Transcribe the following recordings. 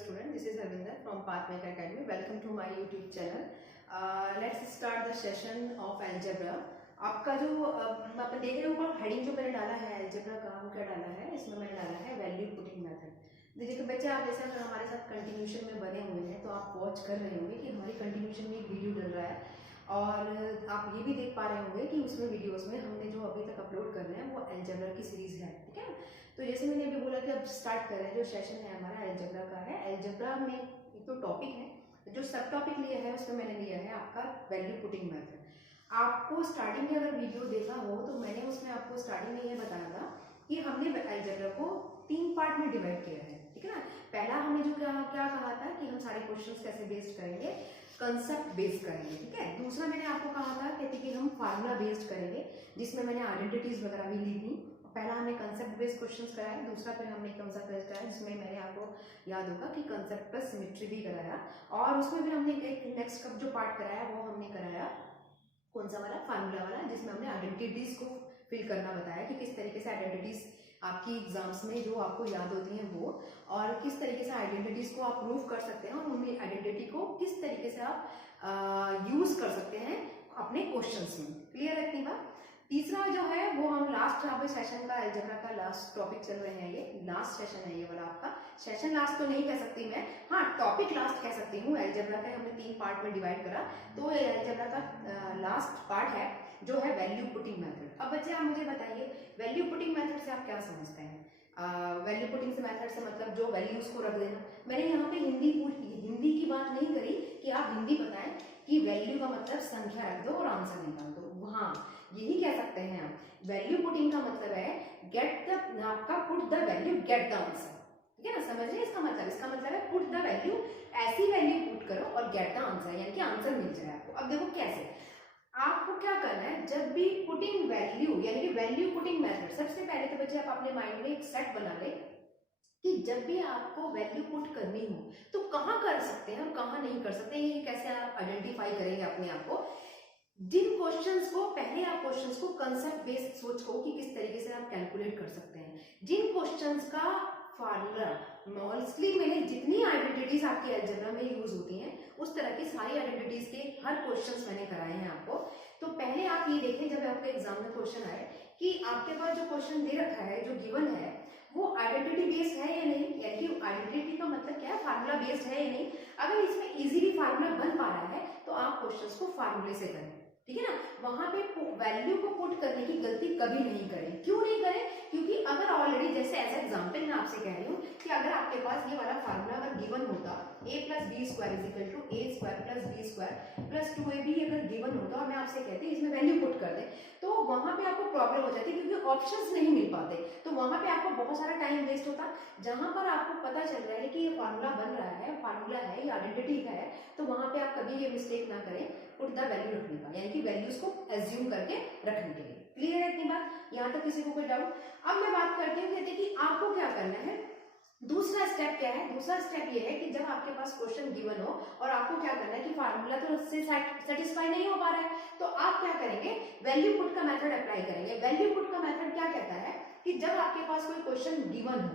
student. This is Harvinder from Pathmaker Academy. Welcome to my YouTube channel. Let's start the session of algebra. आपका जो अपन देख रहे हैं ऊपर हेडिंग जो मैंने डाला है algebra का, वो क्या डाला है, इसमें मैंने डाला है वैल्यू पुटिंग मेथड। देखिए तो बच्चे, आप जैसे अगर हमारे साथ कंटिन्यूशन में बने हुए हैं तो आप वॉच कर रहे होंगे कि हमारी कंटिन्यूशन में एक वीडियो डल रहा है, और आप ये भी देख पा रहे होंगे कि उसमें वीडियोस में हमने जो अभी तक अपलोड कर रहे हैं वो अलजेब्रा की सीरीज है, ठीक है। तो जैसे मैंने अभी बोला कि अब स्टार्ट कर रहे हैं, जो सेशन है हमारा अलजेब्रा का है। अलजेब्रा में एक तो टॉपिक है, जो सब टॉपिक लिया है उसमें मैंने लिया है आपका वैल्यू पुटिंग मेथड। आपको स्टार्टिंग में अगर वीडियो देखा हो तो मैंने उसमें आपको स्टार्टिंग में ये बताया था कि हमने अलजेब्रा को 3 पार्ट में डिवाइड किया है, ठीक है ना। पहला हमने जो क्या कहा था कि हम सारे क्वेश्चंस कैसे बेस्ड करेंगे, कंसेप्ट बेस्ड करेंगे, ठीक है। दूसरा मैंने आपको कहा था कि हम फार्मूला बेस्ड करेंगे, जिसमें मैंने आइडेंटिटीज वगैरह भी ली थी। पहला हमने कंसेप्ट बेस्ड क्वेश्चंस कराया, दूसरा फिर हमने कौन सा टेस्ट कराया जिसमें मैंने आपको याद होगा कि कंसेप्ट प्लस सिमेट्री भी कराया, और उसमें फिर हमने एक नेक्स्ट का जो पार्ट कराया वो हमने कराया कौन सा वाला, फार्मूला वाला, जिसमें हमने आइडेंटिटीज को फिल करना बताया कि किस तरीके से आइडेंटिटीज आपकी एग्जाम्स में जो आपको याद होती हैं वो, और किस तरीके से आइडेंटिटीज को आप प्रूव कर सकते हैं, और उनमें आइडेंटिटी को किस तरीके से आप यूज कर सकते हैं अपने क्वेश्चंस में। क्लियर है इतनी बात। तीसरा जो है वो हम लास्ट यहाँ पे सेशन का अलजेब्रा का लास्ट टॉपिक चल रहे हैं, ये लास्ट सेशन है ये वाला आपका। सेशन लास्ट तो नहीं कह सकती मैं, हाँ टॉपिक लास्ट कह सकती हूँ। अलजेब्रा का हमने 3 पार्ट में डिवाइड करा, तो ये अलजेब्रा का लास्ट पार्ट है जो है वैल्यू पुटिंग मेथड। अब बच्चे आप मुझे बताइए वैल्यू पुटिंग मेथड से आप क्या समझते हैं। वैल्यू पुटिंग से मेथड से मतलब जो वैल्यूज को रख देना। मैंने यहाँ पे हिंदी की बात नहीं करी कि आप हिंदी बताएं कि वैल्यू का मतलब संख्या रख दो और आंसर निकाल दो, हाँ यही कह सकते हैं आप। वैल्यू पुटिंग का मतलब है गेट द, आपका put the value get the answer, ठीक है ना। समझ रहे हैं इसका मतलब। इसका मतलब है पुट द वैल्यू, ऐसी वैल्यू पुट करो और गेट द आंसर, यानी कि आंसर मिल जाए आपको। अब देखो कैसे आपको क्या करना है, जब भी पुटिंग वैल्यू यानी कि वैल्यू पुटिंग मेथड, सबसे पहले तो बच्चे आप अपने माइंड में एक सेट बना ले कि जब भी आपको वैल्यू पुट करनी हो तो कहाँ कर सकते हैं और कहाँ नहीं कर सकते, ये कैसे आप आइडेंटिफाई करेंगे अपने आप को। जिन क्वेश्चंस को पहले आप क्वेश्चंस को कंसेप्ट बेस्ड सोचो कि किस तरीके से आप कैलकुलेट कर सकते हैं। जिन क्वेश्चंस का फार्मूला मोस्टली मैंने जितनी आइडेंटिटीज आपकी अलजेब्रा में यूज होती हैं उस तरह की सारी आइडेंटिटीज के हर क्वेश्चंस मैंने कराए हैं आपको। तो पहले आप ये देखें जब आपके एग्जाम में क्वेश्चन आए कि आपके पास जो क्वेश्चन दे रखा है, जो गिवन है, वो आइडेंटिटी बेस्ड है या नहीं, यानी कि आइडेंटिटी का मतलब क्या है, फार्मूला बेस्ड है या नहीं। अगर इसमें इजीली फार्मूला बन पा रहा है तो आप क्वेश्चंस को फार्मूले से करें, ठीक है ना। वहां पे वैल्यू को पुट करने की गलती कभी नहीं करें। क्यों नहीं करें, क्योंकि अगर ऑलरेडी जैसे एज एग्जांपल मैं आपसे कह रही हूँ कि अगर आपके पास ये वाला फार्मूला अगर गिवन होता a + b² = a² + b² + 2ab अगर गिवन होता और मैं आपसे कहती इसमें वैल्यू पुट कर दे, तो वहां पे आपको प्रॉब्लम हो जाती क्योंकि ऑप्शंस नहीं मिल पाते। तो वहां पे आपको बहुत सारा टाइम वेस्ट होता। जहां पर आपको पता चल रहा है कि ये फार्मूला बन रहा है, फार्मूला है, ये आइडेंटिटी है, तो वहां पे आप कभी ये मिस्टेक ना करें पुट द वैल्यू रखने का, यानी कि वैल्यूज को एज्यूम करके रखने के लिए। क्लियर है इतनी बात, यहाँ तक किसी को कोई डाउट। अब मैं बात करती हूँ कहते कि आपको क्या करना है। दूसरा स्टेप क्या है, दूसरा स्टेप ये है कि जब आपके पास क्वेश्चन गिवन हो और आपको क्या करना है कि फार्मूला तो उससे सेटिस्फाई नहीं हो पा रहा है, तो आप क्या करेंगे, वैल्यू पुट का मेथड अप्लाई करेंगे। वैल्यू पुट का मेथड क्या कहता है कि जब आपके पास कोई क्वेश्चन गिवन हो,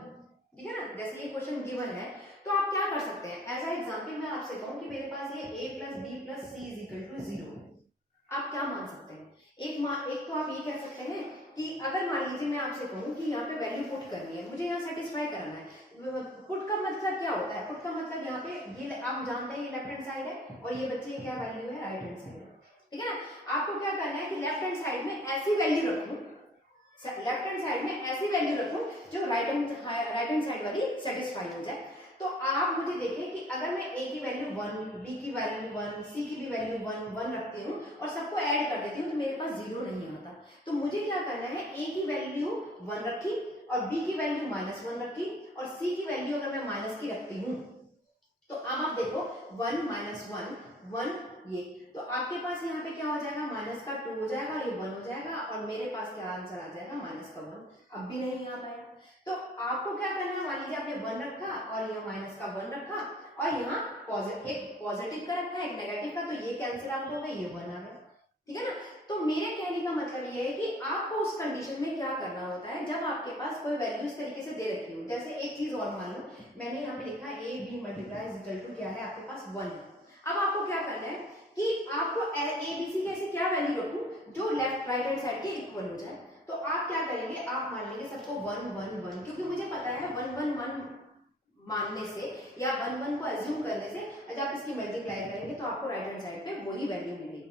ठीक है ना, जैसे ये क्वेश्चन गिवन है, तो आप क्या कर सकते हैं। एज ए एग्जाम्पल मैं आपसे कहूँ कि मेरे पास ये a + b + c = 0, आप क्या मान सकते हैं। एक तो आप ये कह सकते हैं कि अगर मान लीजिए मैं आपसे कहूँ कि यहाँ पे वैल्यू पुट करनी है, मुझे यहाँ सेटिस्फाई कराना है। पुट का मतलब क्या होता है, पुट का मतलब यहाँ पे ये आप जानते हैं ये लेफ्ट हैंड साइड है और ये बच्चे क्या वैल्यू है, राइट हैंड साइड, ठीक है ना। आपको क्या करना है कि लेफ्ट हैंड साइड में ऐसी वैल्यू रखूं, लेफ्ट हैंड साइड में ऐसी वैल्यू रखूं जो राइट हैंड साइड वाली सेटिस्फाई हो जाए। तो आप मुझे देखें कि अगर मैं a की वैल्यू 1, b की वैल्यू 1, c की भी वैल्यू 1 रखती हूँ और सबको ऐड कर देती हूँ तो मेरे पास 0 नहीं आता। तो मुझे क्या करना है, a की वैल्यू 1 रखी और b की वैल्यू -1 रखी और c की वैल्यू अगर मैं माइनस की रखती हूँ, तो अब आप देखो 1 - 1 ये, तो आपके पास यहाँ पे क्या हो जाएगा, -2 हो जाएगा, ये 1 हो जाएगा और मेरे पास क्या आंसर आ जाएगा, -1। अब भी नहीं आ पाया। तो आपको क्या करना है, मान लीजिए आपने 1 रखा और यहाँ -1 रखा और यहाँ एक पॉजिटिव का रखा है, एक नेगेटिव का, तो ये कैंसिल आउट हो गया, ये 1 आ गया, ठीक है ना। तो मेरे कहने का मतलब ये है कि आपको उस कंडीशन में क्या करना होता है जब आपके पास कोई वैल्यू इस तरीके से दे रखी हो। जैसे एक चीज और मान लो, मैंने यहाँ पे लिखा है a b × multiply is equal to क्या है आपके पास 1। अब आपको क्या करना है कि आपको ए बी सी के ऐसे क्या वैल्यू रखूं जो लेफ्ट राइट हैंड साइड के इक्वल हो जाए। तो आप क्या करेंगे, आप मान लेंगे सबको 1 1 1, क्योंकि मुझे पता है 1 1 1 मानने से या 1 1 को अज्यूम करने से जब आप इसकी मल्टीप्लाई करेंगे तो आपको राइट हैंड साइड पे वही वैल्यू मिलेगी।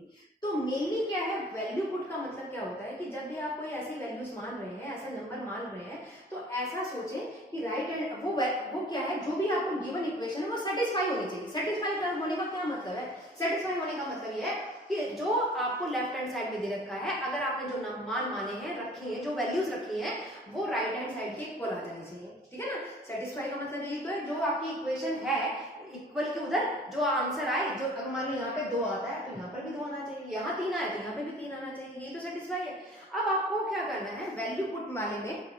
तो मेनली क्या है, वैल्यू पुट का मतलब क्या होता है कि जब भी आप कोई ऐसी वैल्यूज मान रहे हैं, ऐसा नंबर मान रहे हैं, तो ऐसा सोचें कि राइट हैंड वो क्या है, जो भी आपको गिवन इक्वेशन है वो सेटिस्फाई होनी चाहिए। सेटिस्फाई होने का क्या मतलब है, सेटिस्फाई होने का मतलब ये है कि जो आपको लेफ्ट हैंड साइड में दे रखा है, अगर आपने जो मान माने हैं, रखी है, जो वैल्यूज रखी है, वो राइट हैंड साइड के इक्वल आ जानी चाहिए। ठीक है ना, सेटिस्फाई का मतलब यही तो है, जो आपकी इक्वेशन है इक्वल के उधर जो आंसर आए, जो अगर मान लो यहाँ पे 2 आता है तो यहाँ पर भी 2 आना चाहिए, यहाँ 3 आए तो यहाँ पे भी 3 आना चाहिए, यही तो सेटिस्फाई है। अब आपको क्या करना है, वैल्यू पुट वाले में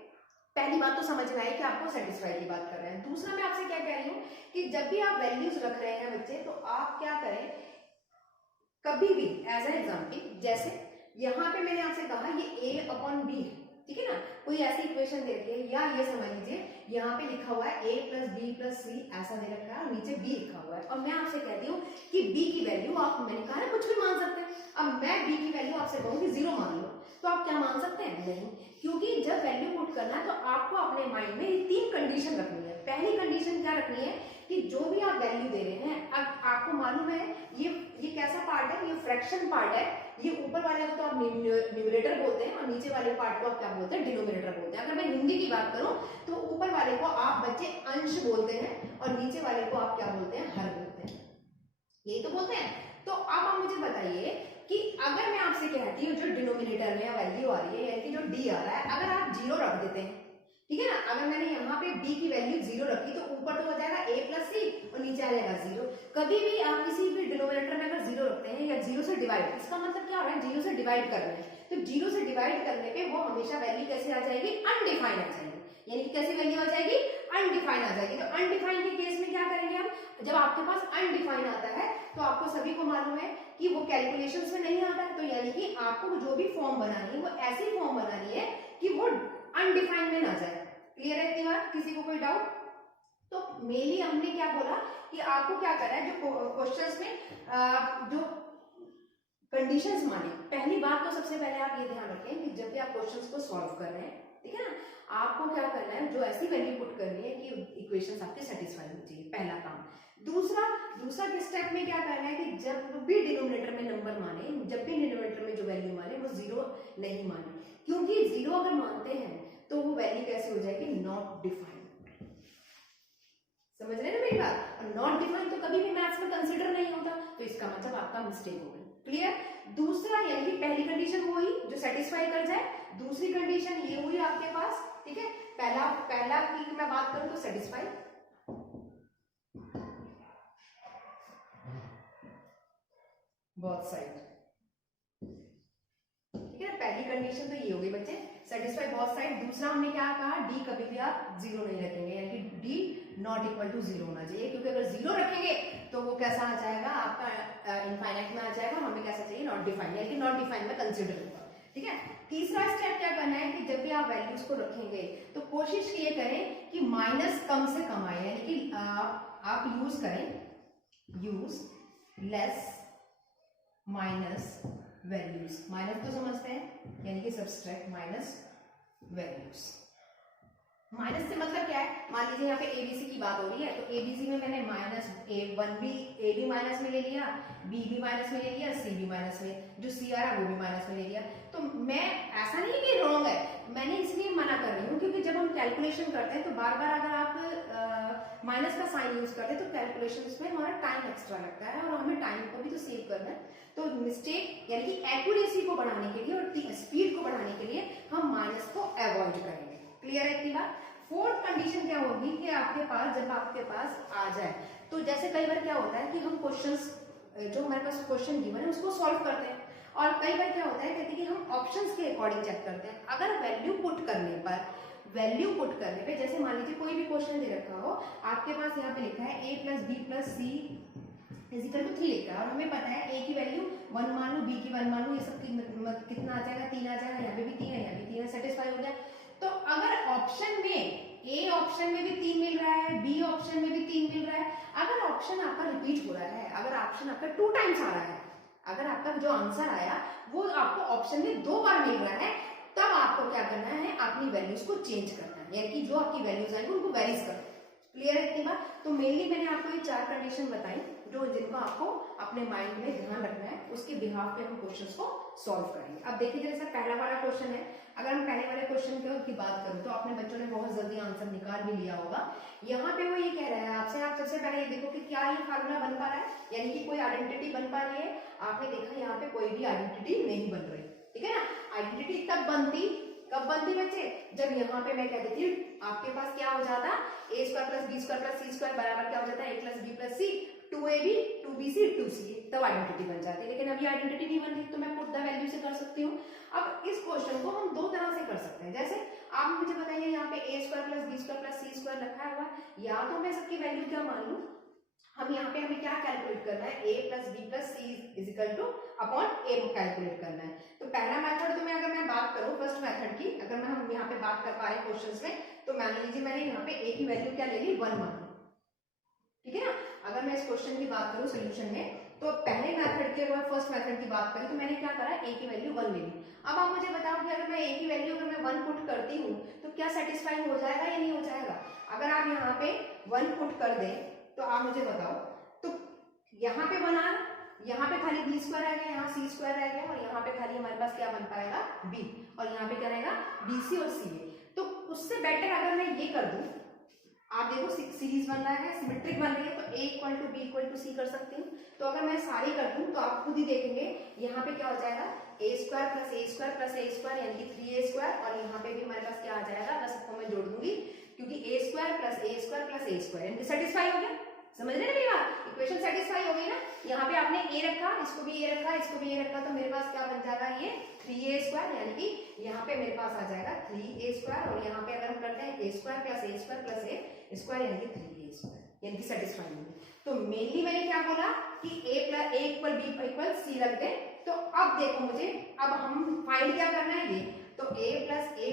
पहली बात तो समझ में आई कि आपको सेटिस्फाई की बात कर रहे हैं। दूसरा मैं आपसे क्या कह रही हूँ कि जब भी आप वैल्यूज रख रहे हैं बच्चे, तो आप क्या करें, कभी भी एज एन एग्जाम्पल, जैसे यहाँ पे मैंने आपसे कहा ये a अपॉन बी, ठीक है ना, कोई ऐसी इक्वेशन दे रखी है, या ये समझ लीजिए यहाँ पे लिखा हुआ है a प्लस बी प्लस सी ऐसा दे रखा है और नीचे b लिखा हुआ है, और मैं आपसे कहती हूँ कि b की वैल्यू आप, मैंने कहा है कुछ भी मान सकते हैं। अब मैं b की वैल्यू आपसे कहूँगी 0 मान लो, तो आप क्या मान सकते हैं, नहीं, क्योंकि जब वैल्यू पुट करना है तो आपको अपने माइंड में 3 कंडीशन रखनी है। पहली कंडीशन क्या रखनी है कि जो भी आप वैल्यू दे रहे हैं, अब आपको मालूम है ये कैसा पार्ट है, ये फ्रैक्शन पार्ट है, ये ऊपर वाले को तो आप न्यूमरेटर बोलते हैं और नीचे वाले पार्ट को आप क्या बोलते हैं, डिनोमिनेटर बोलते हैं। अगर मैं हिंदी की बात करूं तो ऊपर वाले को आप बच्चे अंश बोलते हैं और नीचे वाले को आप क्या बोलते हैं, हर बोलते हैं, यही तो बोलते हैं। तो अब आप मुझे बताइए कि अगर मैं आपसे कहती हूँ जो डिनोमिनेटर में वैल्यू आ रही है, यानी कि जो डी आ रहा है, अगर आप 0 रख देते हैं, ठीक है ना, अगर मैंने यहाँ पे b की वैल्यू 0 रखी तो ऊपर तो हो जाएगा a प्लस सी और नीचे आ जाएगा 0। कभी भी आप किसी भी डिनोमिनेटर में अगर 0 रखते हैं या 0 से डिवाइड, इसका मतलब क्या हो रहा है, 0 से डिवाइड कर रहे हैं, तो 0 से डिवाइड करने पे वो हमेशा वैल्यू कैसे आ जाएगी, अनडिफाइंड आ जाएगी, यानी कि कैसी वैल्यू आ जाएगी, अनडिफाइंड आ जाएगी। तो अनडिफाइंड के केस में क्या करेंगे हम, जब आपके पास अनडिफाइंड आता है तो आपको सभी को मालूम है कि वो कैलकुलेशंस में नहीं आता है, तो यानी कि आपको जो भी फॉर्म बनानी है वो ऐसी फॉर्म बनानी है कि वो अनडिफाइंड में ना जाए। क्लियर है इतनी बात, किसी को कोई डाउट? तो मेनली हमने क्या बोला कि आपको क्या करना है, जो क्वेश्चंस में जो कंडीशंस माने, पहली बात तो सबसे पहले आप ये ध्यान रखें कि जब भी आप क्वेश्चंस को सॉल्व कर रहे हैं, ठीक है ना, आपको क्या करना है, जो ऐसी वैल्यू पुट करनी है कि इक्वेशंस आपके सेटिस्फाई हो चाहिए, पहला काम। दूसरा के स्टेप में क्या करना है कि जब भी डिनोमिनेटर में नंबर माने, जब भी डिनोमिनेटर में जो वैल्यू माने वो 0 नहीं माने, क्योंकि 0 अगर मानते हैं तो वो वैल्यू कैसे हो जाएगी, नॉट डिफाइंड। समझ रहे हैं ना मेरी बात, और नॉट डिफाइंड तो कभी भी मैथ्स में कंसीडर नहीं होता, तो इसका मतलब आपका मिस्टेक हो गई। क्लियर? दूसरा, यानी कि पहली कंडीशन वो हुई जो सेटिस्फाई कर जाए, दूसरी कंडीशन ये हुई आपके पास, ठीक है, पहला की मैं बात करूं तो सेटिस्फाई, बोथ साइड, ठीक है ना, पहली कंडीशन तो ये हो गई बच्चे, सेटिस्फाई बोथ साइड। दूसरा हमने क्या कहा, डी कभी भी आप 0 नहीं रखेंगे, यानी कि डी नॉट इक्वल टू 0 होना चाहिए, क्योंकि अगर 0 रखेंगे तो वो कैसा आ जाएगा, आपका इनफाइनाइट में आ जाएगा, हमें कैसा चाहिए, नॉट डिफाइंड, यानी कि नॉट डिफाइंड में कंसीडर होगा। ठीक है, तीसरा स्टेप क्या करना है कि जब भी आप वैल्यूज को रखेंगे तो कोशिश ये करें कि माइनस कम से कम आए, यानी कि आप यूज करें, use less minus values. Minus तो समझते हैं, यानी कि सब्सट्रैक्ट माइनस वैल्यूज। माइनस से मतलब क्या है, मान लीजिए यहाँ पे एबीसी की बात हो रही है, तो एबीसी में मैंने माइनस ए भी माइनस में ले लिया, बी भी माइनस में ले लिया, सी भी माइनस में, जो सी आ रहा है वो भी माइनस में ले लिया। तो मैं ऐसा नहीं कि रॉन्ग है, मैंने इसलिए मना कर रही हूँ क्योंकि जब हम कैलकुलेशन करते हैं तो बार बार अगर आप माइनस का साइन यूज करते हैं तो कैलकुलेशन में हमारा टाइम एक्स्ट्रा लगता है और हमें टाइम को भी तो सेव करना है। तो मिस्टेक यानी कि एक्यूरेसी को बढ़ाने के लिए और स्पीड को बढ़ाने के लिए हम माइनस को अवॉइड करेंगे। क्लियर है इतनी बात? फोर्थ कंडीशन क्या होगी कि आपके पास जब आपके पास आ जाए, तो जैसे कई बार क्या होता है कि हम क्वेश्चंस जो हमारे पास क्वेश्चन गिवन है उसको सॉल्व करते हैं, और कई बार क्या होता है कहते हैं कि हम ऑप्शंस के अकॉर्डिंग चेक करते हैं। अगर वैल्यू पुट करने पे जैसे मान लीजिए कोई भी क्वेश्चन दे रखा हो, आपके पास यहाँ पे लिखा है a plus B plus C is equal to 3 लिखा है, और हमें पता है a की वैल्यू 1 मान लो, b की 1 मान लो, ये सब कितना आ जाएगा, 3 आ जाएगा, यहाँ पे भी 3 है, यहाँ भी 3 है, सेटिस्फाई हो गया। तो अगर ऑप्शन में A ऑप्शन में भी 3 मिल रहा है, B ऑप्शन में भी 3 मिल रहा है, ऑप्शन आपका रिपीट हो रहा है, अगर ऑप्शन आपका 2 टाइम्स आ रहा है, अगर आपका जो आंसर आया वो आपको ऑप्शन में 2 बार मिल रहा है, तब आपको क्या करना है, अपनी वैल्यूज को चेंज करना है, यानी कि जो आपकी वैल्यूज आएंगी उनको वेरीज करना है। क्लियर है इतनी बात? तो मेनली मैंने आपको ये 4 कंडीशन बताई जो जिनको आपको अपने माइंड में ध्यान रखना है, उसके बिहाफ पे हम क्वेश्चंस को सॉल्व करेंगे। अब देखिए जैसा पहला वाला क्वेश्चन है, अगर हम पहले वाले क्वेश्चन की बात करूं तो अपने बच्चों ने बहुत जल्दी आंसर निकाल भी लिया होगा। यहाँ पे वो ये कह रहा है आपसे, आप सबसे पहले ये देखो कि क्या ये फार्मूला बन पा रहा है, यानी कि कोई आइडेंटिटी बन पा रही है। आपने देखा यहाँ पे कोई भी आइडेंटिटी नहीं बन रही, ठीक है ना। आइडेंटिटी तब बनती, कब बनती बच्चे, जब यहाँ पे मैं कह देती हूँ आपके पास क्या हो जाता, a square plus B square plus C square बराबर क्या हो जाता है, a plus B plus C, 2ab 2bc 2ca, तब आइडेंटिटी बन जाती है। लेकिन अभी आइडेंटिटी नहीं बन रही तो मैं पुट द वैल्यू से कर सकती हूँ। अब इस क्वेश्चन को हम 2 तरह से कर सकते हैं। जैसे आप मुझे बताइए यहाँ पे a square plus B square plus C square रखा हुआ है, या तो मैं सबकी वैल्यू क्या मान लूँ, हम यहाँ पे हमें क्या कैलकुलेट करना है, a plus B plus C is equal to upon a calculate करना है। तो पहला मेथड तो मैं अगर मैं बात करूँ फर्स्ट मेथड की, अगर मैं हम यहाँ पे बात कर पा रहे क्वेश्चंस में, तो मान लीजिए मैंने यहाँ पे a की वैल्यू क्या ले ली, 1 मान ली, ठीक है ना। अगर मैं इस क्वेश्चन की बात करूँ सोल्यूशन में, तो पहले मेथड की अगर फर्स्ट मेथड की बात करें तो मैंने क्या करा, a की वैल्यू 1 ले ली। अब आप मुझे बताओ कि अगर मैं a की वैल्यू अगर मैं 1 पुट करती हूँ तो क्या सेटिस्फाई हो जाएगा या नहीं हो जाएगा। अगर आप यहाँ पे 1 पुट कर दें तो आप मुझे बताओ, तो यहाँ पे बना, यहाँ पे खाली बी स्क्वायर रह गया, यहाँ सी स्क्वायर रह गया, और यहाँ पे खाली हमारे पास क्या बन पाएगा, बी, और यहाँ पे क्या रहेगा, बी सी और सी ए। तो उससे बेटर अगर मैं ये कर दूं, आप देखो सीरीज बन रहा है, सिमेट्रिक बन रही है, तो a equal to B equal to C कर सकती हूँ। तो अगर मैं सारी कर दूं तो आप खुद ही देखेंगे यहाँ पे क्या हो जाएगा, a square plus A square plus A square यानी कि 3a स्क्वायर, और यहाँ पे भी हमारे पास क्या आ जाएगा, बस सबको मैं जोड़ दूंगी क्योंकि a square plus A square plus A square यानी कि सेटिस्फाई हो गया। समझ रहे हैं मेरी बात, इक्वेशन सेटिस्फाई हो गई ना। यहाँ पे आपने a रखा, इसको भी a रखा, इसको भी a रखा, तो मेरे पास क्या बन जाएगा, ये 3a स्क्वायर, यानी कि यहाँ पे मेरे पास आ जाएगा 3a स्क्वायर, और यहाँ पे अगर हम करते हैं a square plus A square plus A square यानी कि 3a स्क्वायर यानी कि सेटिस्फाई होगी। तो मेनली मैंने क्या बोला कि a equal b equal c रख दे। तो अब देखो मुझे, अब हम फाइंड क्या करना है, ये तो a plus a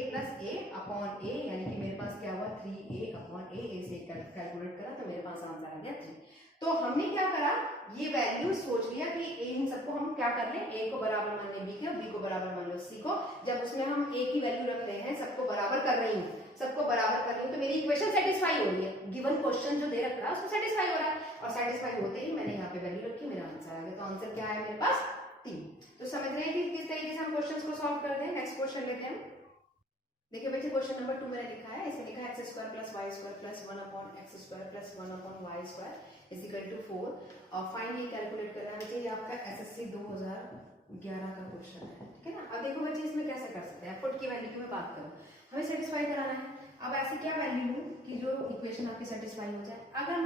upon a यानी कि मेरे पास क्या हुआ, 3a अपॉन a से कैलकुलेट करा तो मेरे पास आंसर आ गया 3। तो हमने क्या करा, ये वैल्यू सोच लिया कि इन सबको हम क्या कर लें, a को बराबर मान लें b के, और b को बराबर मान लो c को। जब उसमें हम a की वैल्यू रख रहे हैं, सबको बराबर कर रही हूँ, सबको बराबर कर रही हूँ, तो मेरी इक्वेशन सेटिस्फाई हो रही है, गिवन क्वेश्चन जो दे रखा है उसको सेटिस्फाई हो रहा है, और सेटिस्फाई होते ही मैंने यहाँ पे वैल्यू रखी, मेरा आंसर आ गया। तो आंसर क्या है मेरे पास, 3। तो समझ रहे हैं कि किस तरीके से हम क्वेश्चंस को सॉल्व करते हैं। नेक्स्ट क्वेश्चन लेते हैं। देखिए बच्चे क्वेश्चन नंबर 2 मैंने लिखा है, इसे लिखा है X square plus Y square plus 1 upon X square plus 1 upon Y square is equal to 4, और फाइंड ये कैलकुलेट करना है बच्चे, ये आपका एसएससी 2011 का क्वेश्चन है, ठीक है ना। अब देखो बच्चे इसमें कैसे कर सकते हैं, पुट की वैल्यू की मैं बात करूँ, हमें सेटिस्फाई कराना है। अब ऐसी क्या वैल्यू लूँ कि जो इक्वेशन आपकी सेटिस्फाई हो जाए। अगर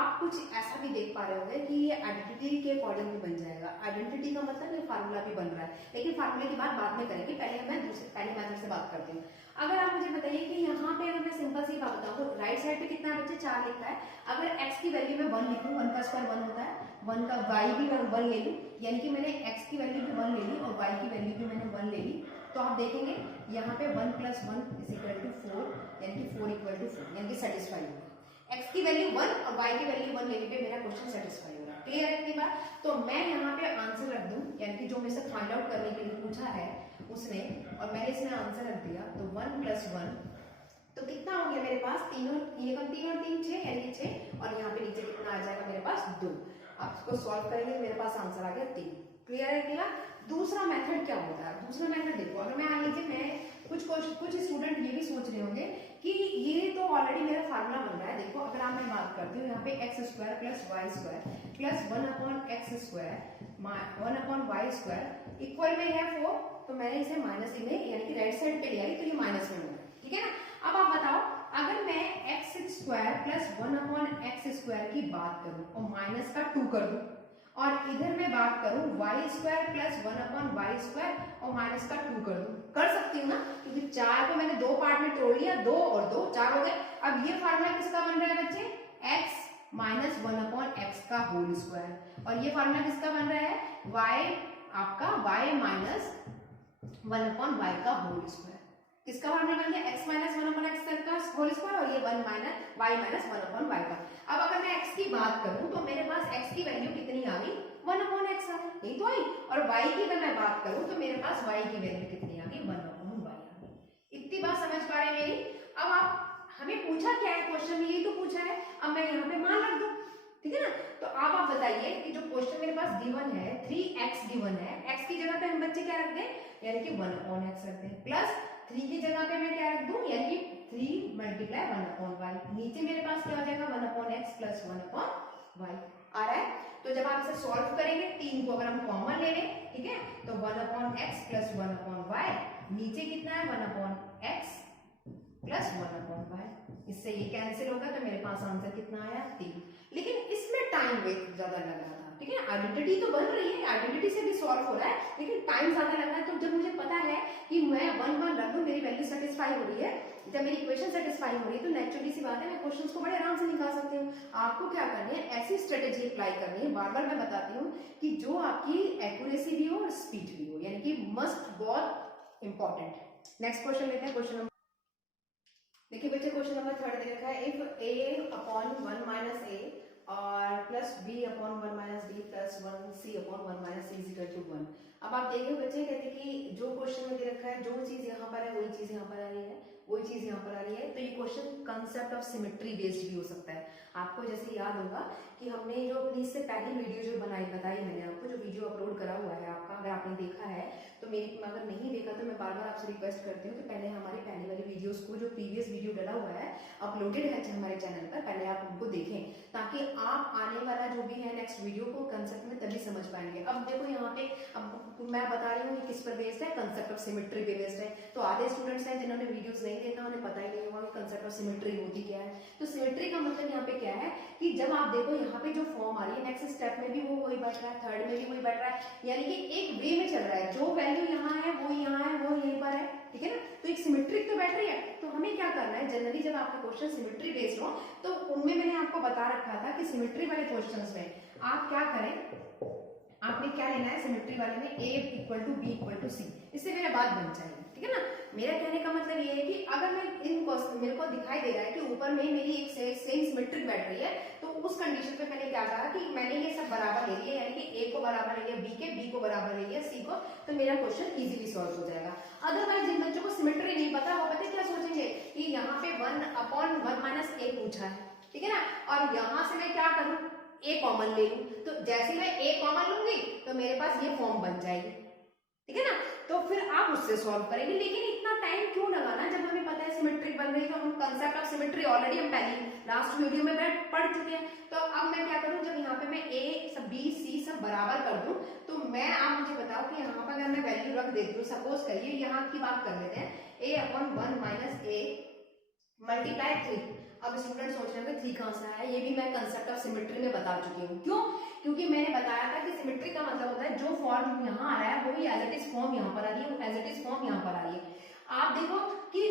आप कुछ ऐसा भी देख पा रहे होंगे कि ये आइडेंटिटी के अकॉर्डिंग भी बन जाएगा, आइडेंटिटी का मतलब ये फार्मूला भी बन रहा है, लेकिन फार्मूले की बात बाद में करेंगे, पहले मैं पहले मेथड से बात करती हूँ। अगर आप मुझे बताइए कि यहाँ पे अगर मैं सिंपल सी बात बताऊँ तो राइट साइड पे कितना है बच्चे, 4 लिखा है। अगर x की वैल्यू में 1 लिखूँ, 1 का स्क्वायर 1 होता है, 1 का y भी मैं 1 ले लूँ, यानी कि मैंने x की वैल्यू भी 1 ले ली और y की वैल्यू भी मैंने 1 ले ली, तो आप देखेंगे यहाँ पे 1 प्लस 1 इज इक्वल टू 4 यानी कि 4 इक्वल टू 4 यानी कि सेटिस्फाई होगा। x की वैल्यू 1 और y की वैल्यू 1 लेने पे मेरा क्वेश्चन सेटिस्फाई हो रहा है। क्लियर है इतनी बात। तो मैं यहाँ पे आंसर रख दूं, यानी कि जो मेरे से फाइंड आउट करने के लिए पूछा है उसने, और मैंने इसमें आंसर रख दिया, तो 1 प्लस 1 तो कितना हो गया मेरे पास, 3 और 3 6 यानी कि 6, और यहाँ पे नीचे कितना आ जाएगा मेरे पास 2। आप इसको सॉल्व करेंगे तो मेरे पास आंसर आ गया 3। क्लियर है क्या। दूसरा मेथड क्या होता है, दूसरा मेथड देखो, अगर मैं मान लीजिए मैं कुछ स्टूडेंट ये भी सोच रहे होंगे कि ये तो ऑलरेडी मेरा फार्मूला बन रहा है। देखो अगर आप मैं बात करती हूँ यहाँ पे X square plus Y square plus 1 upon X square 1 upon Y square equal में है 4, तो मैंने इसे माइनस में यानी कि राइट साइड पे लिया है, तो ये माइनस में होगा, ठीक है ना। अब आप बताओ, अगर मैं x square plus 1 upon X square की बात करूं और माइनस का 2 कर दूं, और इधर मैं बात करूं Y square plus 1 upon Y square और माइनस का 2 कर दूं, कर सकती हूँ ना, क्योंकि 4 को मैंने 2 पार्ट में तोड़ लिया, 2 और 2 4 हो गए। अब ये फार्मूला किसका बन रहा है बच्चे, x माइनस 1 अपॉन एक्स का होल स्क्वायर, और ये फार्मूला किसका बन रहा है, y आपका y माइनस 1 अपॉन वाई का होल स्क्वायर। किसका फॉर्मूला बन गया, x minus one upon X का होल स्क्वायर और ये one minus Y minus one upon Y का। अब अगर मैं x की बात करूं तो मेरे पास x की वैल्यू कितनी आ गई, वन अपॉन एक्स आ गई, यही तो आई। और y की अगर मैं बात करूं तो मेरे पास y की वैल्यू कितनी आ गई, वन अपॉन वाई आ गई। इतनी बात समझ पा रहे मेरी। अब आप हमें पूछा क्या है क्वेश्चन में, यही तो पूछा है, अब मैं यहाँ पे मान रख दूं, ठीक है ना। तो अब आप बताइए कि जो क्वेश्चन मेरे पास गिवन है 3x गिवन है, x की जगह पे हम बच्चे क्या रख दें, यानी कि 1 अपॉन x रख दें, प्लस 3 की जगह पे मैं क्या रख दूं, यानी कि 3 मल्टीप्लाई 1 अपॉन y। नीचे मेरे पास क्या आ जाएगा, 1 upon x plus 1 upon y आ रहा है। तो जब आप इसे सॉल्व करेंगे, 3 को अगर हम कॉमन ले लें, ठीक है, तो 1 upon x plus 1 upon y, नीचे कितना है 1 upon x plus 1 upon y। इससे ये कैंसिल होगा तो मेरे पास आंसर कितना आया, 3। लेकिन इसमें टाइम वेस्ट ज्यादा लग रहा था, ठीक है। आइडेंटिटी तो बन रही है, आइडेंटिटी से भी सॉल्व हो रहा है, लेकिन टाइम ज्यादा लग रहा है। तो जब मुझे पता है कि मैं 1 रख दूं, मेरी वैल्यू सेटिस्फाई हो रही है, जब मेरी इक्वेशन सेटिस्फाई हो रही है, तो नेचुरली सी बात है मैं क्वेश्चंस को बड़े आराम से निकाल सकती हूँ। आपको क्या करनी है, ऐसी स्ट्रेटेजी अप्लाई करनी है, बार बार मैं बताती हूँ, कि जो आपकी एक्यूरेसी भी हो और स्पीड भी हो, यानी कि मस्ट बहुत इंपॉर्टेंट। नेक्स्ट क्वेश्चन लेते हैं, क्वेश्चन नंबर, देखिए बच्चे क्वेश्चन नंबर 3 दे रखा है, if a upon 1 minus a और plus b upon 1 minus b plus 1 c upon 1 minus c is equal to 1। अब आप देखिए बच्चे कहते हैं कि जो क्वेश्चन में दे रखा है, जो चीज यहाँ पर है वही चीज यहाँ पर आ रही है, वही चीज यहाँ पर आ रही है। तो ये question concept of symmetry based भी हो सकता है। आपको जैसे याद होगा कि हमने जो अपनी इससे पहली वीडियो जो बताई मैंने आपको, जो वीडियो अपलोड करा हुआ है आपका, अगर आपने देखा है तो मेरी, अगर नहीं देखा तो मैं बार बार आपसे रिक्वेस्ट करती हूँ कि पहले हमारी पहली वाली वीडियोस को, जो प्रीवियस वीडियो डला हुआ है, अपलोडेड है हमारे चैनल पर, पहले आप उनको देखें, ताकि आप आने वाला जो भी है नेक्स्ट वीडियो को कंसेप्ट में तभी समझ पाएंगे। अब देखो यहाँ पे, अब मैं बता रही हूँ किस पर बेस्ड है, कंसेप्ट ऑफ सिमेट्री पे बेस्ड है। तो आधे स्टूडेंट्स हैं जिन्होंने वीडियोस नहीं देखा, उन्हें पता ही नहीं होगा कि कंसेप्ट ऑफ सिमेट्री होती क्या है। तो सिमेट्री का मतलब यहाँ पे क्या है कि जब आप देखो यहाँ पे जो फॉर्म आ रही है, नेक्स्ट स्टेप में भी वो वही बैठ रहा है, थर्ड में भी वही बैठ रहा है, यानी कि एक वे में चल रहा है, जो वैल्यू यहाँ है वो यहाँ है, वो यहीं पर है, ठीक है ना। तो एक सिमेट्रिक तो बैठ रही है। तो हमें क्या करना है, जनरली जब आपका क्वेश्चन सिमेट्री बेस्ड हो, तो उनमें मैंने आपको बता रखा था कि सिमेट्री वाले क्वेश्चंस में आप क्या करें, आपने क्या लेना है सिमेट्री वाले में, a equal to B equal to C, इससे मेरा बात बन जाएगी, ठीक है ना। मेरा कहने का मतलब ये है कि अगर मैं इन मेरे को दिखाई दे रहा है कि ऊपर में मेरी एक सेम सिमेट्रिक बैठ रही है, तो उस कंडीशन पे मैंने क्या कहा कि मैंने ये सब बराबर ले लिया, यानी कि a को बराबर ले लिया b के, b को बराबर ले लिया c को, तो मेरा क्वेश्चन इजीली सॉल्व हो जाएगा। अदरवाइज जिन बच्चों को सिमेट्री नहीं पता, वो पता क्या सोचेंगे कि यहाँ पे 1 अपॉन 1 माइनस a पूछा है, ठीक है ना, और यहाँ से मैं क्या करूँ, a कॉमन ले लूं। तो जैसे मैं a कॉमन लूंगी तो मेरे पास ये फॉर्म बन जाएगी, ठीक है ना। तो फिर आप उससे सॉल्व करेंगे। लेकिन इतना टाइम क्यों लगाना जब हमें पता है सिमेट्रिक बन रही है। तो हम कंसेप्ट ऑफ सिमेट्री ऑलरेडी हम पहले लास्ट वीडियो में पढ़ चुके हैं। तो अब मैं क्या करूं, जब यहाँ पे मैं a सब b c सब बराबर कर दूं, तो मैं, आप मुझे बताओ कि यहाँ पर अगर मैं वैल्यू रख देती हूँ, सपोज करिए यहाँ की बात कर लेते हैं, a upon 1 minus a multiply 3। अब स्टूडेंट सोच रहे हैं 3 कहां से आया, ये भी मैं कंसेप्ट ऑफ सिमेट्री में बता चुकी हूँ। क्यों? क्योंकि मैंने बताया था कि सिमेट्री का मतलब होता है जो फॉर्म यहाँ आ रहा है वही एज इट इज फॉर्म यहाँ पर आ रही है, एज इट इज फॉर्म यहाँ पर आ रही है। आप देखो कि